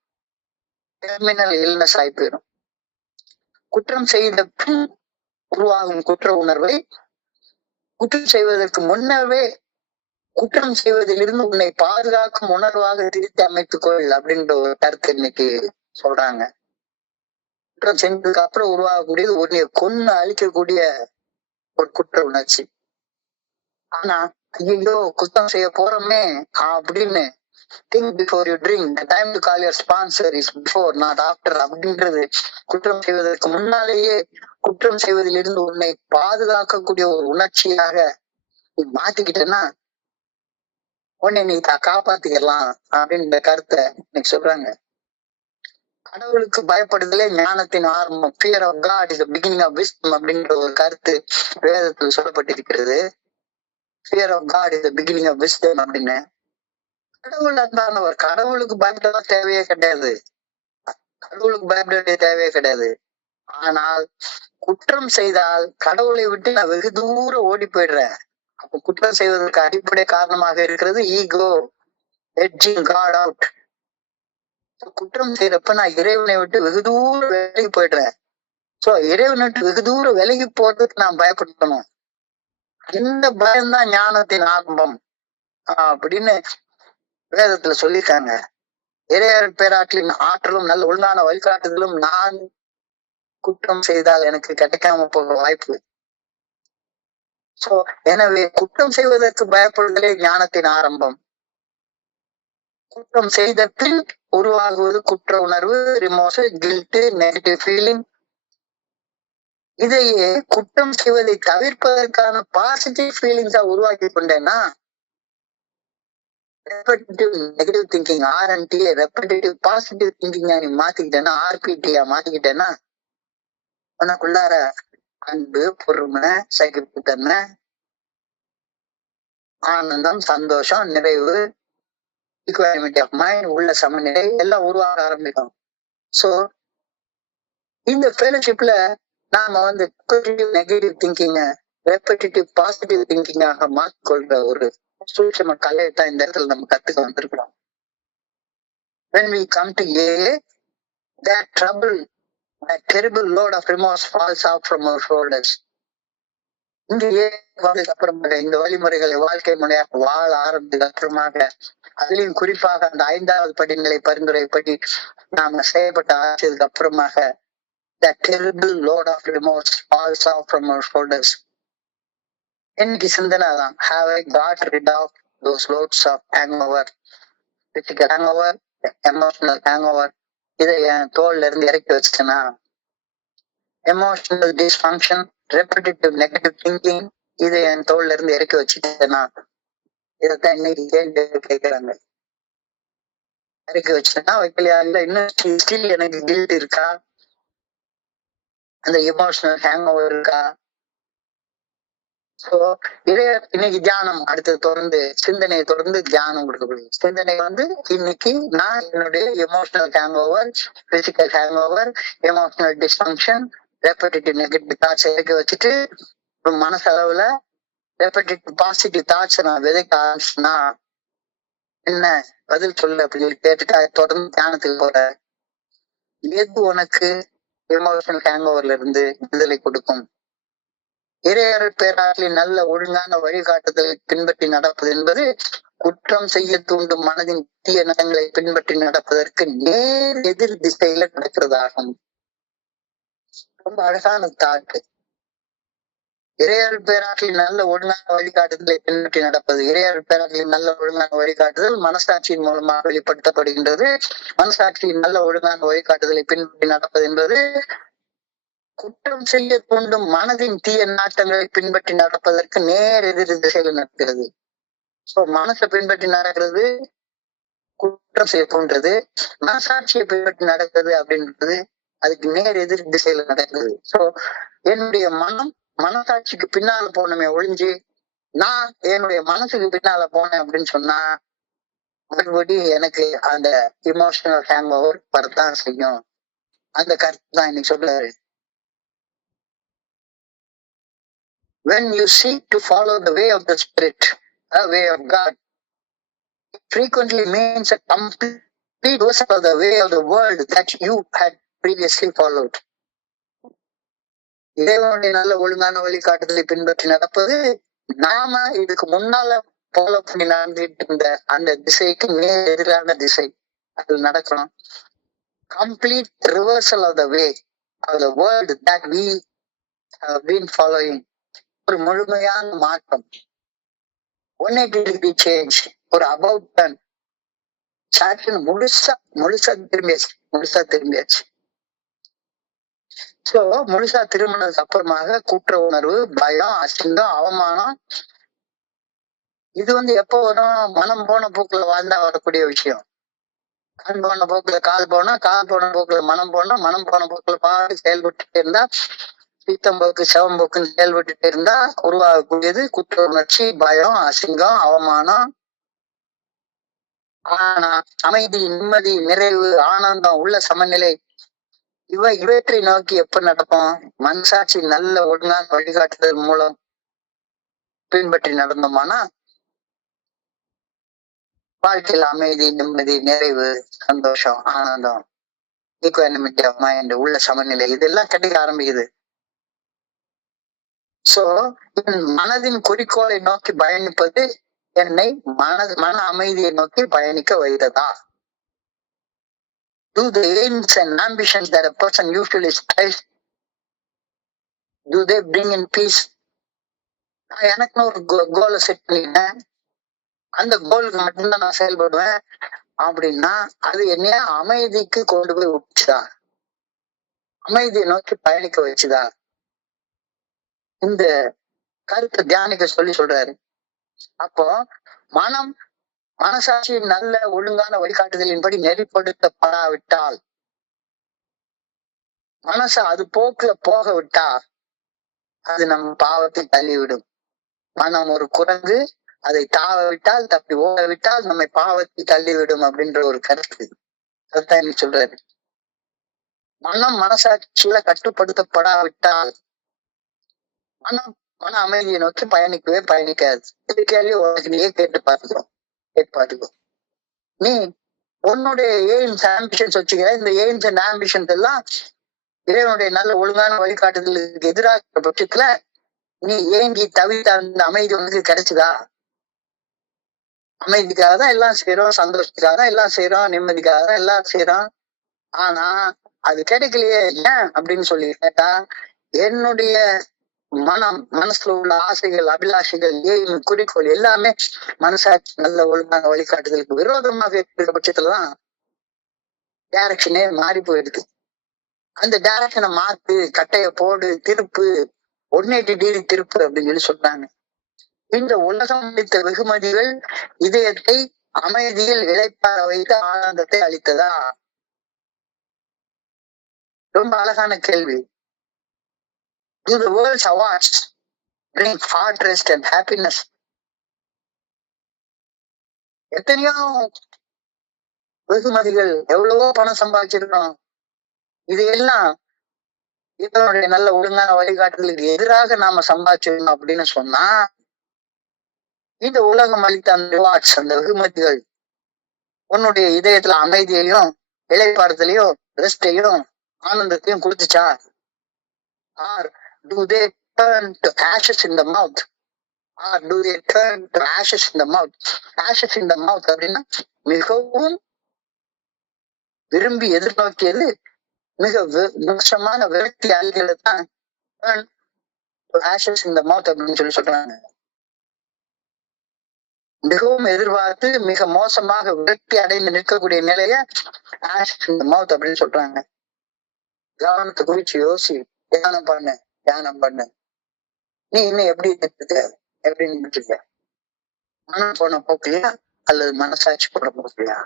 டெர்மினல் இல்னஸ் ஆகி போயிடும். குற்றம் செய்த பின் உருவாகும் குற்ற உணர்வை குற்றம் செய்வதற்கு முன்னவே குற்றம் செய்வதிலிருந்து உன்னை பாதுகாக்கும் உணர்வாக திருத்தி அமைத்துக்கொள் அப்படின்ற ஒரு கருத்து இன்னைக்கு சொல்றாங்க. குற்றம் செஞ்சதுக்கு அப்புறம் உருவாகக்கூடியது உன்னை கொன்னு அழிக்கக்கூடிய ஒரு குற்ற உணர்ச்சி. ஆனா ஐயோ குற்றம் செய்ய போறோமே அப்படின்னு think before you drink, the time to call your sponsor is before, not after அப்படின்றது குற்றம் செய்வதற்கு முன்னாலேயே குற்றம் செய்வதிலிருந்து உன்னை பாதுகாக்கக்கூடிய ஒரு உணர்ச்சியாக நீ மாத்திக்கிட்டேன்னா உன்னை நீ காப்பாத்திக்கலாம் அப்படின்ற கருத்தை இன்னைக்கு சொல்றாங்க. கடவுளுக்கு பயப்படுதலே ஞானத்தின் ஆரம்பம். Fear of God is the beginning of wisdom அப்படின்ற ஒரு கருத்து வேதத்தில் சொல்லப்பட்டிருக்கிறது. Fear of God is the beginning of wisdom அப்படின்னு. கடவுள் அன்பானவர், கடவுளுக்கு பயப்பட தேவையே கிடையாது. கடவுளுக்கு பயப்பட வேண்டிய தேவையே கிடையாது. ஆனால் குற்றம் செய்தால் கடவுளை விட்டு நான் வெகு தூரம் ஓடி போயிடுறேன். அப்ப குற்றம் செய்வதற்கு அடிப்படை காரணமாக இருக்கிறது ஈகோ, எட்ஜிங் காட் அவுட். குற்றம் செய்யறப்ப நான் இறைவனை விட்டு வெகு தூரம் விலகி போயிடுறேன். சோ இறைவனை விட்டு வெகு தூரம் விலகி போறதுக்கு நான் பயப்படணும். இந்த பயம்தான் ஞானத்தின் ஆரம்பம் அப்படின்னு வேதத்துல சொல்லியிருக்காங்க. இறையர் பேராற்றலின் ஆற்றலும் நல்ல ஒழுங்கான வழிகாட்டுதலும் நான் குற்றம் செய்தால் எனக்கு கிடைக்காம போக வாய்ப்பு. சோ எனவே குற்றம் செய்வதற்கு பயப்படுதலே ஞானத்தின் ஆரம்பம். குற்றம் செய்த பின் உருவாகுவது குற்ற உணர்வு, ரிமோர்ஸ், கில்ட், நெகட்டிவ் ஃபீலிங். இதையே குற்றம் செய்வதை தவிர்ப்பதற்கான பாசிட்டிவ் ஃபீலிங்ஸா உருவாக்கி கொண்டேன்னா repetitive negative thinking RNT repetitive positive திங்கிங்கா நீ மாத்திக்கிட்டேன்னா, RPT மாத்திக்கிட்டேன்னா உனக்குள்ளார அன்பு, பொறுமை, சகிப்புத்தன்மை, ஆனந்தம், சந்தோஷம், நிறைவு, ஈக்குவாலிட்டி ஆஃப் மைண்ட், உள்ள சமநிலை எல்லாம் உருவாக ஆரம்பிக்கும். சோ இந்த ஃபெலோஷிப்ல நாம வந்து நெகட்டிவ் திங்கிங்க ரெப்படிட்டிவ் பாசிட்டிவ் திங்கிங்காக மாற்றிக்கொள்ற ஒரு சூட்சும கலையை தான் இந்த இடத்துல நம்ம கத்துக்க வந்திருக்கிறோம். When we come to AA, that trouble, that terrible load of remorse falls out from our shoulders. இங்கேயே வந்ததுக்கு அப்புறமாக இந்த வழிமுறைகளை வாழ்க்கை முறையாக வாழ ஆரம்பித்தது அப்புறமாக அதுலயும் குறிப்பாக அந்த 5வது படிநிலை பரிந்துரைப்படி நாம செய்யப்பட்ட ஆட்சியதுக்கு அப்புறமாக the terrible load of remorse falls off from our shoulders. இன்னைக்கு சிந்தனை தான், have I got rid of those loads of hangover, physical hangover, emotional hangover, இதை என் தோல்ல இருந்து இறக்கி வச்சுட்டேன்னா, emotional dysfunction, repetitive negative thinking, இதை என் தோல்ல இருந்து இறக்கி வச்சுட்டேன்னா, இதைத்தான் இன்னைக்கு கேள்வி கேட்கிறாங்க. இறக்கி வச்சுட்டேன்னா வைக்கலையா, இல்ல இன்னும் ஸ்டில் எனக்கு கில்ட் இருக்கா, அந்த எமோஷனல் ஹேங் ஓவர் இருக்கா? சோ இன்னைக்கு தியானம் அடுத்து தொடர்ந்து சிந்தனையை தொடர்ந்து தியானம் கொடுக்கப்படுது. சிந்தனை இன்னைக்கு நான் என்னுடைய emotional hangover, physical hangover, emotional dysfunction, repetitive negative thoughts இறக்கி வச்சுட்டு மனசளவுல ரெப்படிட்டிவ் பாசிட்டிவ் தாட்ஸ் நான் விதைக்க ஆரம்பிச்சுன்னா என்ன பதில் சொல்லு அப்படின்னு கேட்டுட்டு தொடர்ந்து தியானத்துக்கு போற. எது உனக்கு எமோஷனல் ஹேங் ஓவர்ல இருந்து விடுதலை கொடுக்கும்? இறையருள் பேராற்றலின் நல்ல ஒழுங்கான வழிகாட்டுதலை பின்பற்றி நடப்பது என்பது குற்றம் செய்ய தூண்டும் மனதின் தீய நலங்களை பின்பற்றி நடப்பதற்கு நேர் எதிர் திசையில நடக்கிறதாகும். ரொம்ப அழகான தாட்டு. இறையருள் பேராற்றலின் நல்ல ஒழுங்கான வழிகாட்டுதலை பின்பற்றி நடப்பது. இறையருள் பேராற்றலின் நல்ல ஒழுங்கான வழிகாட்டுதல் மனசாட்சியின் மூலமாக வெளிப்படுத்தப்படுகின்றது. மனசாட்சியின் நல்ல ஒழுங்கான வழிகாட்டுதலை பின்பற்றி நடப்பது என்பது குற்றம் செய்ய தூண்டும் மனதின் தீய நாட்டங்களை பின்பற்றி நடப்பதற்கு நேர் எதிர் திசையில் நடக்கிறது. சோ மனசை பின்பற்றி நடக்கிறது குற்றம் செய்ய தூண்டுறது, மனசாட்சியை பின்பற்றி நடக்கிறது அப்படின்றது அதுக்கு நேர் எதிர் திசையில நடக்கிறது. சோ என்னுடைய மனசாட்சிக்கு பின்னால போனமே ஒழிஞ்சு நான் என்னுடைய மனசுக்கு பின்னால போனேன் அப்படின்னு சொன்னா மறுபடியும் எனக்கு அந்த இமோஷனல் ஹேங் ஓவர் வரத்தான் செய்யும். அந்த கருத்து தான் இன்னைக்கு சொல்றாரு. When you seek to follow the way of the Spirit, the way of God, it frequently means a complete reversal of the way of the world that you had previously followed. இறைவனுடைய நல்ல ஒழுங்கான வழிகாட்டுதலை பின்பற்றி நடப்பது நாம இதுக்கு முன்னால ஃபாலோ பண்ணி நடந்துட்டு இருந்த அந்த திசைக்கு நேர் எதிரான திசை. அது நடக்கணும். Complete reversal of the way of the world that we have been following. ஒரு முழுமையான மாற்றம், 180 degree சேஞ்ச், ஒரு அபவுட் டர்ன். சாட்சின்னு முழுசா திரும்பியாச்சு. சோ முழுசா திரும்பினதுக்கு அப்புறமாக குற்ற உணர்வு, பயம், அசிங்கம், அவமானம் இது எப்ப வரும்? மனம் போன போக்குல வாழ்ந்தா வரக்கூடிய விஷயம். கண் போன போக்குல கால் போனா, கால் போன போக்குல மனம் போனா, மனம் போன போக்குல பாட்டு செயல்பட்டு இருந்தா, பித்தம்போக்கு செவம்போக்குன்னு செயல்பட்டு இருந்தா உருவாகக்கூடியது குற்ற உணர்ச்சி, பயம், அசிங்கம், அவமானம். ஆனா அமைதி, நிம்மதி, நிறைவு, ஆனந்தம், உள்ள சமநிலை இவற்றை நோக்கி எப்ப நடக்கும்? மனசாட்சி நல்ல ஒழுங்கான வழிகாட்டுதல் மூலம் பின்பற்றி நடந்தோமானா வாழ்க்கையில் அமைதி, நிம்மதி, நிறைவு, சந்தோஷம், ஆனந்தம், ஈக்குவானிமிட்டி ஆஃப் மைண்ட், உள்ள சமநிலை இதெல்லாம் கிடைக்க ஆரம்பிக்குது. சோ மனதின் குறிக்கோளை நோக்கி பயணிப்பது என்னை மன அமைதியை நோக்கி பயணிக்க வைத்ததா? Do the aims and ambitions that a person usually strives, do they bring in peace? நான் எனக்குன்னு ஒரு கோலை செட் பண்ணிட்டேன், அந்த கோலுக்கு மட்டும்தான் நான் செயல்படுவேன் அப்படின்னா அது என்னைய அமைதிக்கு கொண்டு போய் விட்டுச்சா? அமைதியை நோக்கி பயணிக்க வச்சுதா? இந்த கருத்தை தியானிக்க சொல்றாரு. அப்போ மனசாட்சியின் நல்ல ஒழுங்கான வழிகாட்டுதலின்படி நெறிப்படுத்தப்படாவிட்டால், மனச அது போக்குல போக விட்டா அது நம்ம பாவத்தை தள்ளிவிடும். மனம் ஒரு குரங்கு, அதை தாவ விட்டால், தப்பி ஓட விட்டால் நம்மை பாவத்தை தள்ளிவிடும் அப்படின்ற ஒரு கருத்து. அதுதான் என்ன சொல்றாரு. மனசாட்சியில கட்டுப்படுத்தப்படாவிட்டால் மன அமைதியை நோக்கி பயணிக்காது. இது கேள்வி உனக்கு நீயே கேட்டு பார்த்துக்கோ. நீ உன்னுடைய எய்ம்ஸ் ஆம்பிஷன்ஸ் வச்சுக்கிற. இந்த எய்ம்ஸ் அண்ட் ஆம்பிஷன்ஸ் எல்லாம் இறைவனுடைய நல்ல ஒழுங்கான வழிகாட்டுதலுக்கு எதிராக பட்சத்துல நீ ஏங்கி தவித்த அந்த அமைதி உனக்கு கிடைச்சுதா? அமைதிக்காக தான் எல்லாம் செய்யறோம், சந்தோஷத்துக்காக தான் எல்லாம் செய்யறோம், நிம்மதிக்காக தான் எல்லாம் செய்யறோம். ஆனா அது கிடைக்கலையே, ஏன் அப்படின்னு சொல்லி கேட்டா, என்னுடைய மனசுல உள்ள ஆசைகள், அபிலாஷைகள், ஏய்ம், குறிக்கோள் எல்லாமே மனசாட்சி நல்ல ஒழுங்கான வழிகாட்டுதலுக்கு விரோதமாக இருக்கிற பட்சத்துலதான் டைரக்ஷனே மாறி போயிடுது. அந்த டைரக்ஷனை மாத்து, கட்டைய போடு, திருப்பு, 180 டிகிரி திருப்பு அப்படின்னு சொல்லி சொல்றாங்க. இந்த உலகம் அளித்த வெகுமதிகள் இதயத்தை அமைதியில் இளைப்பாற வைத்து ஆனந்தத்தை அளித்ததா? ரொம்ப அழகான கேள்வி. Do the world's awards bring heart rest and happiness? எத்தனையோ வெகுமதிகள், எவ்வளவோ பணம் சம்பாதிச்சிருக்கோம். இது எல்லாம் இதனுடைய நல்ல ஒழுங்கான வழிகாட்டுதலுக்கு எதிராக நாம சம்பாதிச்சிருக்கோம் அப்படின்னு சொன்னா, இந்த உலகம் அளித்த அந்த ரிவார்ட்ஸ், அந்த வெகுமதிகள் உன்னுடைய இதயத்துல அமைதியையும் இளைப்பாறுதலையும் ரெஸ்டையும் ஆனந்தத்தையும் கொடுத்துச்சா? Are do they turn to ashes in the mouth? Or do they turn to ashes in the mouth? Ashes in the mouth அப்படின்னா மிகவும் விரும்பி எதிர்நோக்கியது, மிக மோசமான விரக்தி ஆகிகளை தான் turn to ashes in the mouth அப்படின்னு சொல்லி சொல்றாங்க. மிகவும் எதிர்பார்த்து மிக மோசமாக விரக்தி அடைந்து நிற்கக்கூடிய நிலைய ashes in the mouth அப்படின்னு சொல்றாங்க. கவனத்தை குறிச்சு யோசி, தியானம் பண்ணு, தியானம் பண்ணு. நீ இன்னும் எப்படி இருக்க, எப்படி நின்றுட்டு இருக்க? மனம் போன போக்கலையா அல்லது மனசாட்சி போன போக்கலையா?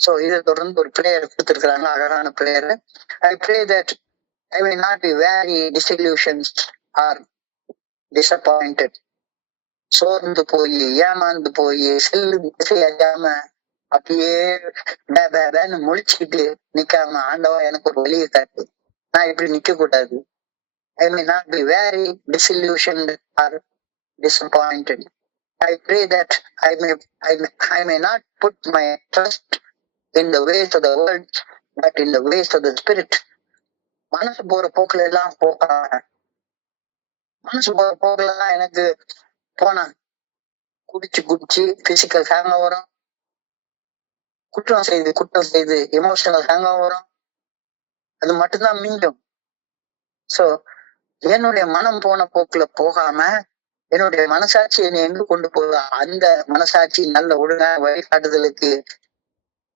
சோ இதை தொடர்ந்து ஒரு பிரேயர் கொடுத்திருக்கிறாங்க, அழகான prayer. I pray that I will not be very disillusioned or disappointed. சோர்ந்து போய், ஏமாந்து போய், செல்லு திசை அறியாம அப்படியே பேன்னு முழிச்சுக்கிட்டு நிக்காம, ஆண்டவா எனக்கு ஒரு வழியை காட்டு, நான் இப்படி நிக்க கூடாது. I may not be very disillusioned or disappointed. I pray that I may not put my trust in the ways of the world, but in the ways of the spirit. மனசு போற போக்குல எல்லாம் போகாம, மனசு போற போக்குல எல்லாம் எனக்கு போனா குடிச்சு பிசிக்கல் ஹேங் வரும், குற்றம் செய்து எமோஷனல் ஹேங் வரும். அது மட்டும்தான் மிஞ்சும். சோ என்னுடைய மனம் போன போக்குல போகாம, என்னுடைய மனசாட்சி என்னை எங்க கொண்டு போகுதா அந்த மனசாட்சி நல்ல ஒழுங்கான வழிகாட்டுதலுக்கு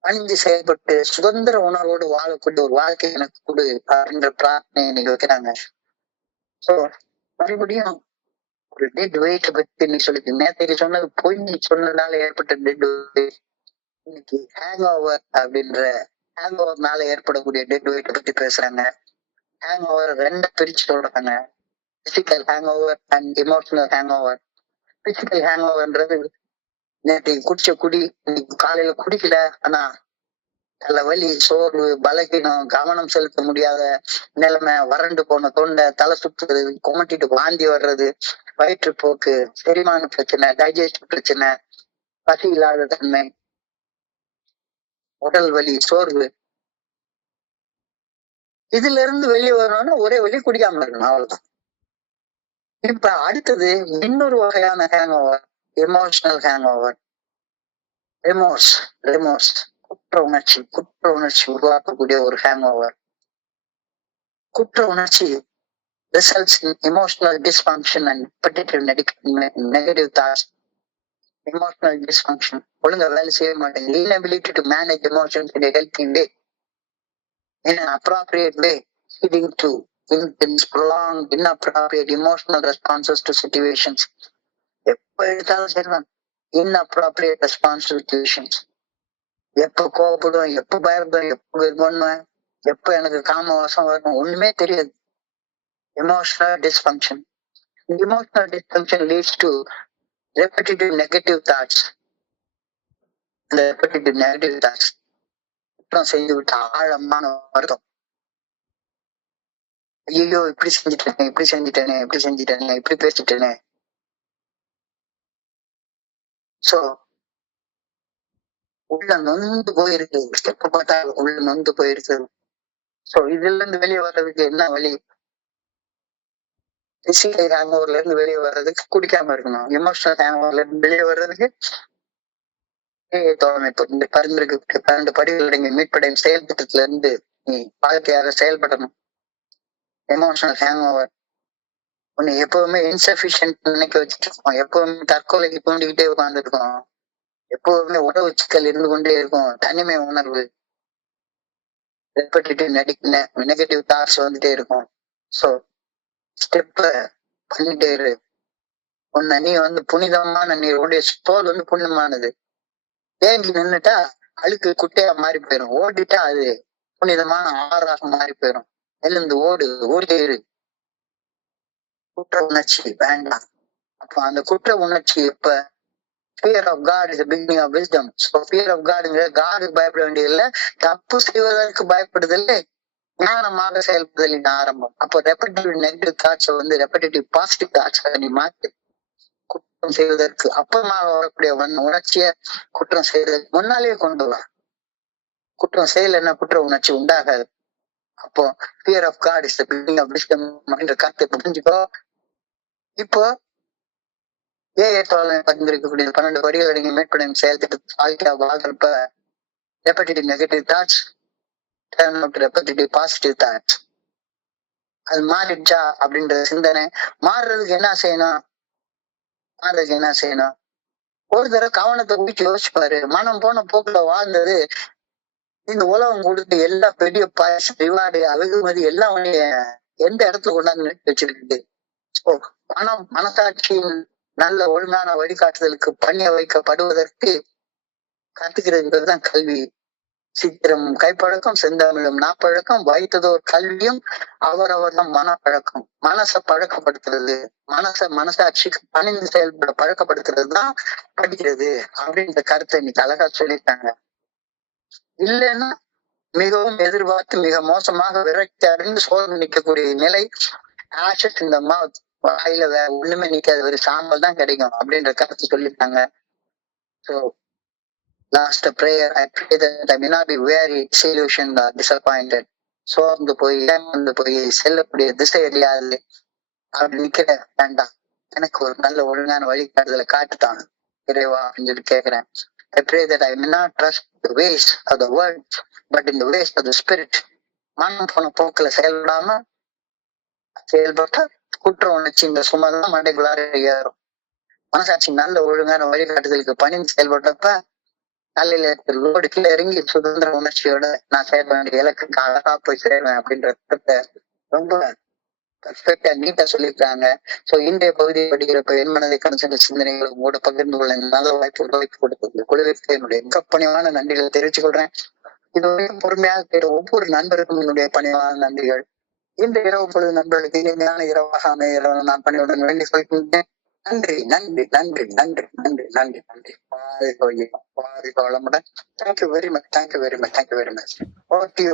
அணிஞ்சு செயல்பட்டு சுதந்திர உணர்வோடு வாழக்கூடிய ஒரு வாழ்க்கை எனக்கு கொடு அப்படின்ற பிரார்த்தனை இன்னைக்கு வைக்கிறாங்க. சோ மறுபடியும் ஒரு டெட் வெயிட் பத்தி நீ சொல்லிட்டு, நேற்றைக்கு சொன்னது பொய் சொன்னதால ஏற்பட்ட டெட் வெயிட், இன்னைக்கு ஹேங் ஓவர் அப்படின்ற ஹேங் ஓவர்னால ஏற்படக்கூடிய டெட் வெயிட் பத்தி பேசுறாங்க. ஹேங் ஓவர் ரெண்டு பிரிச்சு சொல்றாங்க, physical hangover and emotional hangover. Physical hang ஓவர்ன்றது நேற்று குடிச்ச குடி இன்னைக்கு காலையில குடிக்கல, ஆனா தலைவலி, சோர்வு, பலகீனம், கவனம் செலுத்த முடியாத நிலைமை, வறண்டு போன தொண்டை, தலை சுற்றுறது, குமட்டிட்டு வாந்தி வர்றது, வயிற்றுப்போக்கு, செரிமான பிரச்சனை, டைஜஸ்ட் பிரச்சனை, பசி இல்லாத தன்மை, உடல் வலி, சோர்வு, இதுல இருந்து வெளியே வரணும்னா ஒரே வழி குடிக்காம இருக்கணும், அவ்வளவுதான். இப்ப அடுத்தது இன்னொரு வகையான hangover, emotional hangover. Remorse குற்ற உணர்ச்சி உருவாக்கக்கூடிய ஒரு ஹேங் ஓவர். குற்ற உணர்ச்சி results in emotional dysfunction and particular negative thoughts. Emotional dysfunction, ஒழுங்கா வேலை செய்ய மாட்டேங்குது, inability to manage emotions in a healthy way, in an appropriate way, leading to intense, prolonged, inappropriate emotional responses to situations. எப்ப எடுத்தாலும் சரிதான், inappropriate response to situations. எப்ப கோவப்படுவேன், எப்ப பயப்படுவேன், எப்ப இது பண்ணுவேன், எப்ப எனக்கு காம வாசம் வரணும், ஒண்ணுமே தெரியாது. Emotional dysfunction. Emotional dysfunction leads to repetitive negative thoughts. The repetitive negative thoughts குற்றம் செய்து விட்ட ஆழமான வருத்தம். ஐயோ இப்படி செஞ்சுட்டேனே, இப்படி பேசிட்டேனே. சோ உள்ள நொந்து போயிருக்கு, எப்ப பார்த்தாலும் உள்ள நொந்து போயிருக்கு. சோ இதுல இருந்து வெளியே வர்றதுக்கு என்ன வழி? பிசிக்கல் ஹேங் ஓவர்ல இருந்து வெளியே வர்றதுக்கு குடிக்காம இருக்கணும். எமோஷனல் ஹேங் ஓவர்ல இருந்து வெளியே வர்றதுக்கு தோழமை இந்த பரிந்துரைக்கு 12 படிகள் நீங்க மீட்படையும் செயல் திட்டத்துல இருந்து நீ வாழ்க்கையாக செயல்படணும். எமோஷனல் ஹேங் ஓவர் உன்னை எப்பவுமே இன்சபிஷியன்ட் நினைக்க வச்சுட்டு இருக்கோம். எப்பவுமே தற்கொலைக்கு தூண்டிக்கிட்டே உட்கார்ந்துருக்கோம். எப்பவுமே உறவு சிக்கல் இருந்து கொண்டே இருக்கும். தனிமை உணர்வு, ரெப்படிட்டிவ் நெகட்டிவ் தாட்ஸ் வந்துட்டே இருக்கும். சோ ஸ்டெப்ப பண்ணிட்டே இரு. உன்னை நீ புனிதமான நீர், உடைய தோல் புனிதமானது. ஏங்கி நின்னுட்டா அழுக்கு குட்டையா மாறி போயிடும். ஓடிட்டா அது புனிதமான ஆறாக மாறி போயிடும். எழுந்து ஓடு, ஓடி இரு. குற்ற உணர்ச்சி வேண்டாம். அப்ப அந்த குற்ற உணர்ச்சி இப்ப fear of God is the beginning of wisdom. So fear of God காடுக்கு பயப்பட வேண்டியதில்லை, தப்பு செய்வதற்கு பயப்படுதல் ஞானமாக செயல்படுதலின் ஆரம்பம். அப்போ repetitive negative thoughts repetitive positive thoughts நீ மாத்து. குற்றம் செய்வதற்கு அப்புறமாக வரக்கூடிய உணர்ச்சிய குற்றம் செய்வதற்கு முன்னாலேயே கொண்டு வா. குற்றம் செய்யலைன்னா குற்ற உணர்ச்சி உண்டாகாது. அப்போ fear of God is the beginning of wisdom அப்படின்ற கருத்தை புரிஞ்சுக்கோ. இப்போ பரிந்துரைக்கக்கூடிய 12 படிகள் நீங்க மேற்படும் செயல்திட்ட வாழ்க்கையா வாழ்றப்ப repetitive negative thoughts turn out repetitive positive thoughts. அது மாறிடுச்சா அப்படின்ற சிந்தனை மாறுறதுக்கு என்ன செய்யணும்? ஒரு தடவை கவனத்தை ஊற்றி யோசிப்பாரு. மனம் போன போக்குல வாழ்ந்தது இந்த உலகம் கொடுத்து எல்லா பெரிய பாயசம் ரிவார்டு வெகுமதி எல்லாம் எந்த இடத்துல கொண்டாந்து வச்சிருக்கு. மனசாட்சியின் நல்ல ஒழுங்கான வழிகாட்டுதலுக்கு பணிய வைக்கப்படுவதற்கு கத்துக்கிறதுதான் கல்வி. சித்திரம் கைப்பழக்கம், செந்தமிழும் நாப்பழக்கம், வைத்ததோர் கல்வியும் அவரவர் தான் மனப்பழக்கம். மனசை பழக்கப்படுத்துறது, மனசாட்சிக்கு பணிந்து செயல்பட பழக்கப்படுத்துறது தான் படிக்கிறது அப்படின்ற கருத்தை இன்னைக்கு அழகா சொல்லிட்டாங்க. இல்லைன்னா மிகவும் எதிர்பார்த்து மிக மோசமாக விரக்தி அடைந்து சோதனை நிற்கக்கூடிய நிலை. ஆஷஸ் இந்த மவுத், வாயில வேற ஒண்ணுமே நிக்காது, ஒரு சாம்பல் தான் கிடைக்கும் அப்படின்ற கருத்து சொல்லிட்டாங்க. So last prayer, I pray that I may not be very disillusioned or disappointed. சோர்ந்து போய் ஏமாந்து போய் செல்லக்கூடிய திசை அறியாது அப்படி நிக்கிற வேண்டாம். எனக்கு ஒரு நல்ல ஒழுங்கான வழிகாட்டுதலை காட்டுத்தாங்க இறைவா அப்படின்னு சொல்லி கேட்கிறேன். I pray that I may not trust the ways of the world, but in the ways of the spirit. மனம் போன போக்குல செயல்பட்டா குற்ற உணர்ச்சி இந்த சுமதான் மண்டைக்குள்ளார ஏறும். மனசாட்சி நல்ல ஒழுங்கான வழிகாட்டுதலுக்கு பணிந்து செயல்பட்டப்ப நல்ல லோடு கீழே இறங்கி சுதந்திர உணர்ச்சியோட நான் சேர வேண்டிய இலக்குக்கு அழகா போய் சேருவேன் அப்படின்ற ரொம்ப பர்ஃபெக்டா நீட்டா சொல்லியிருக்காங்க. சோ இன்றைய பகுதியை படிக்கிறப்ப என் மனதை கணச்சென்ற சிந்தனைகளை உங்களோட பகிர்ந்து கொள்ள நல்ல வாய்ப்பு கொடுத்தது குழுவிற்கு என்னுடைய மிக பணிவான நன்றிகளை தெரிவித்துக் கொள்றேன். இது வரைக்கும் பொறுமையாக கேட்ட ஒவ்வொரு நண்பருக்கும் என்னுடைய பணிவான நன்றிகள். இந்த இரவு பொழுது நண்பர்களுக்கு இனிமையான இரவாக அமைய நான் பணியுடன் வேண்டி சொல்கின்றேன். நன்றி நன்றி நன்றி நன்றி நன்றி நன்றி நன்றி. வாழ்க வளமுடன். Thank you very much. Thank you very much. Thank you very much. Okay.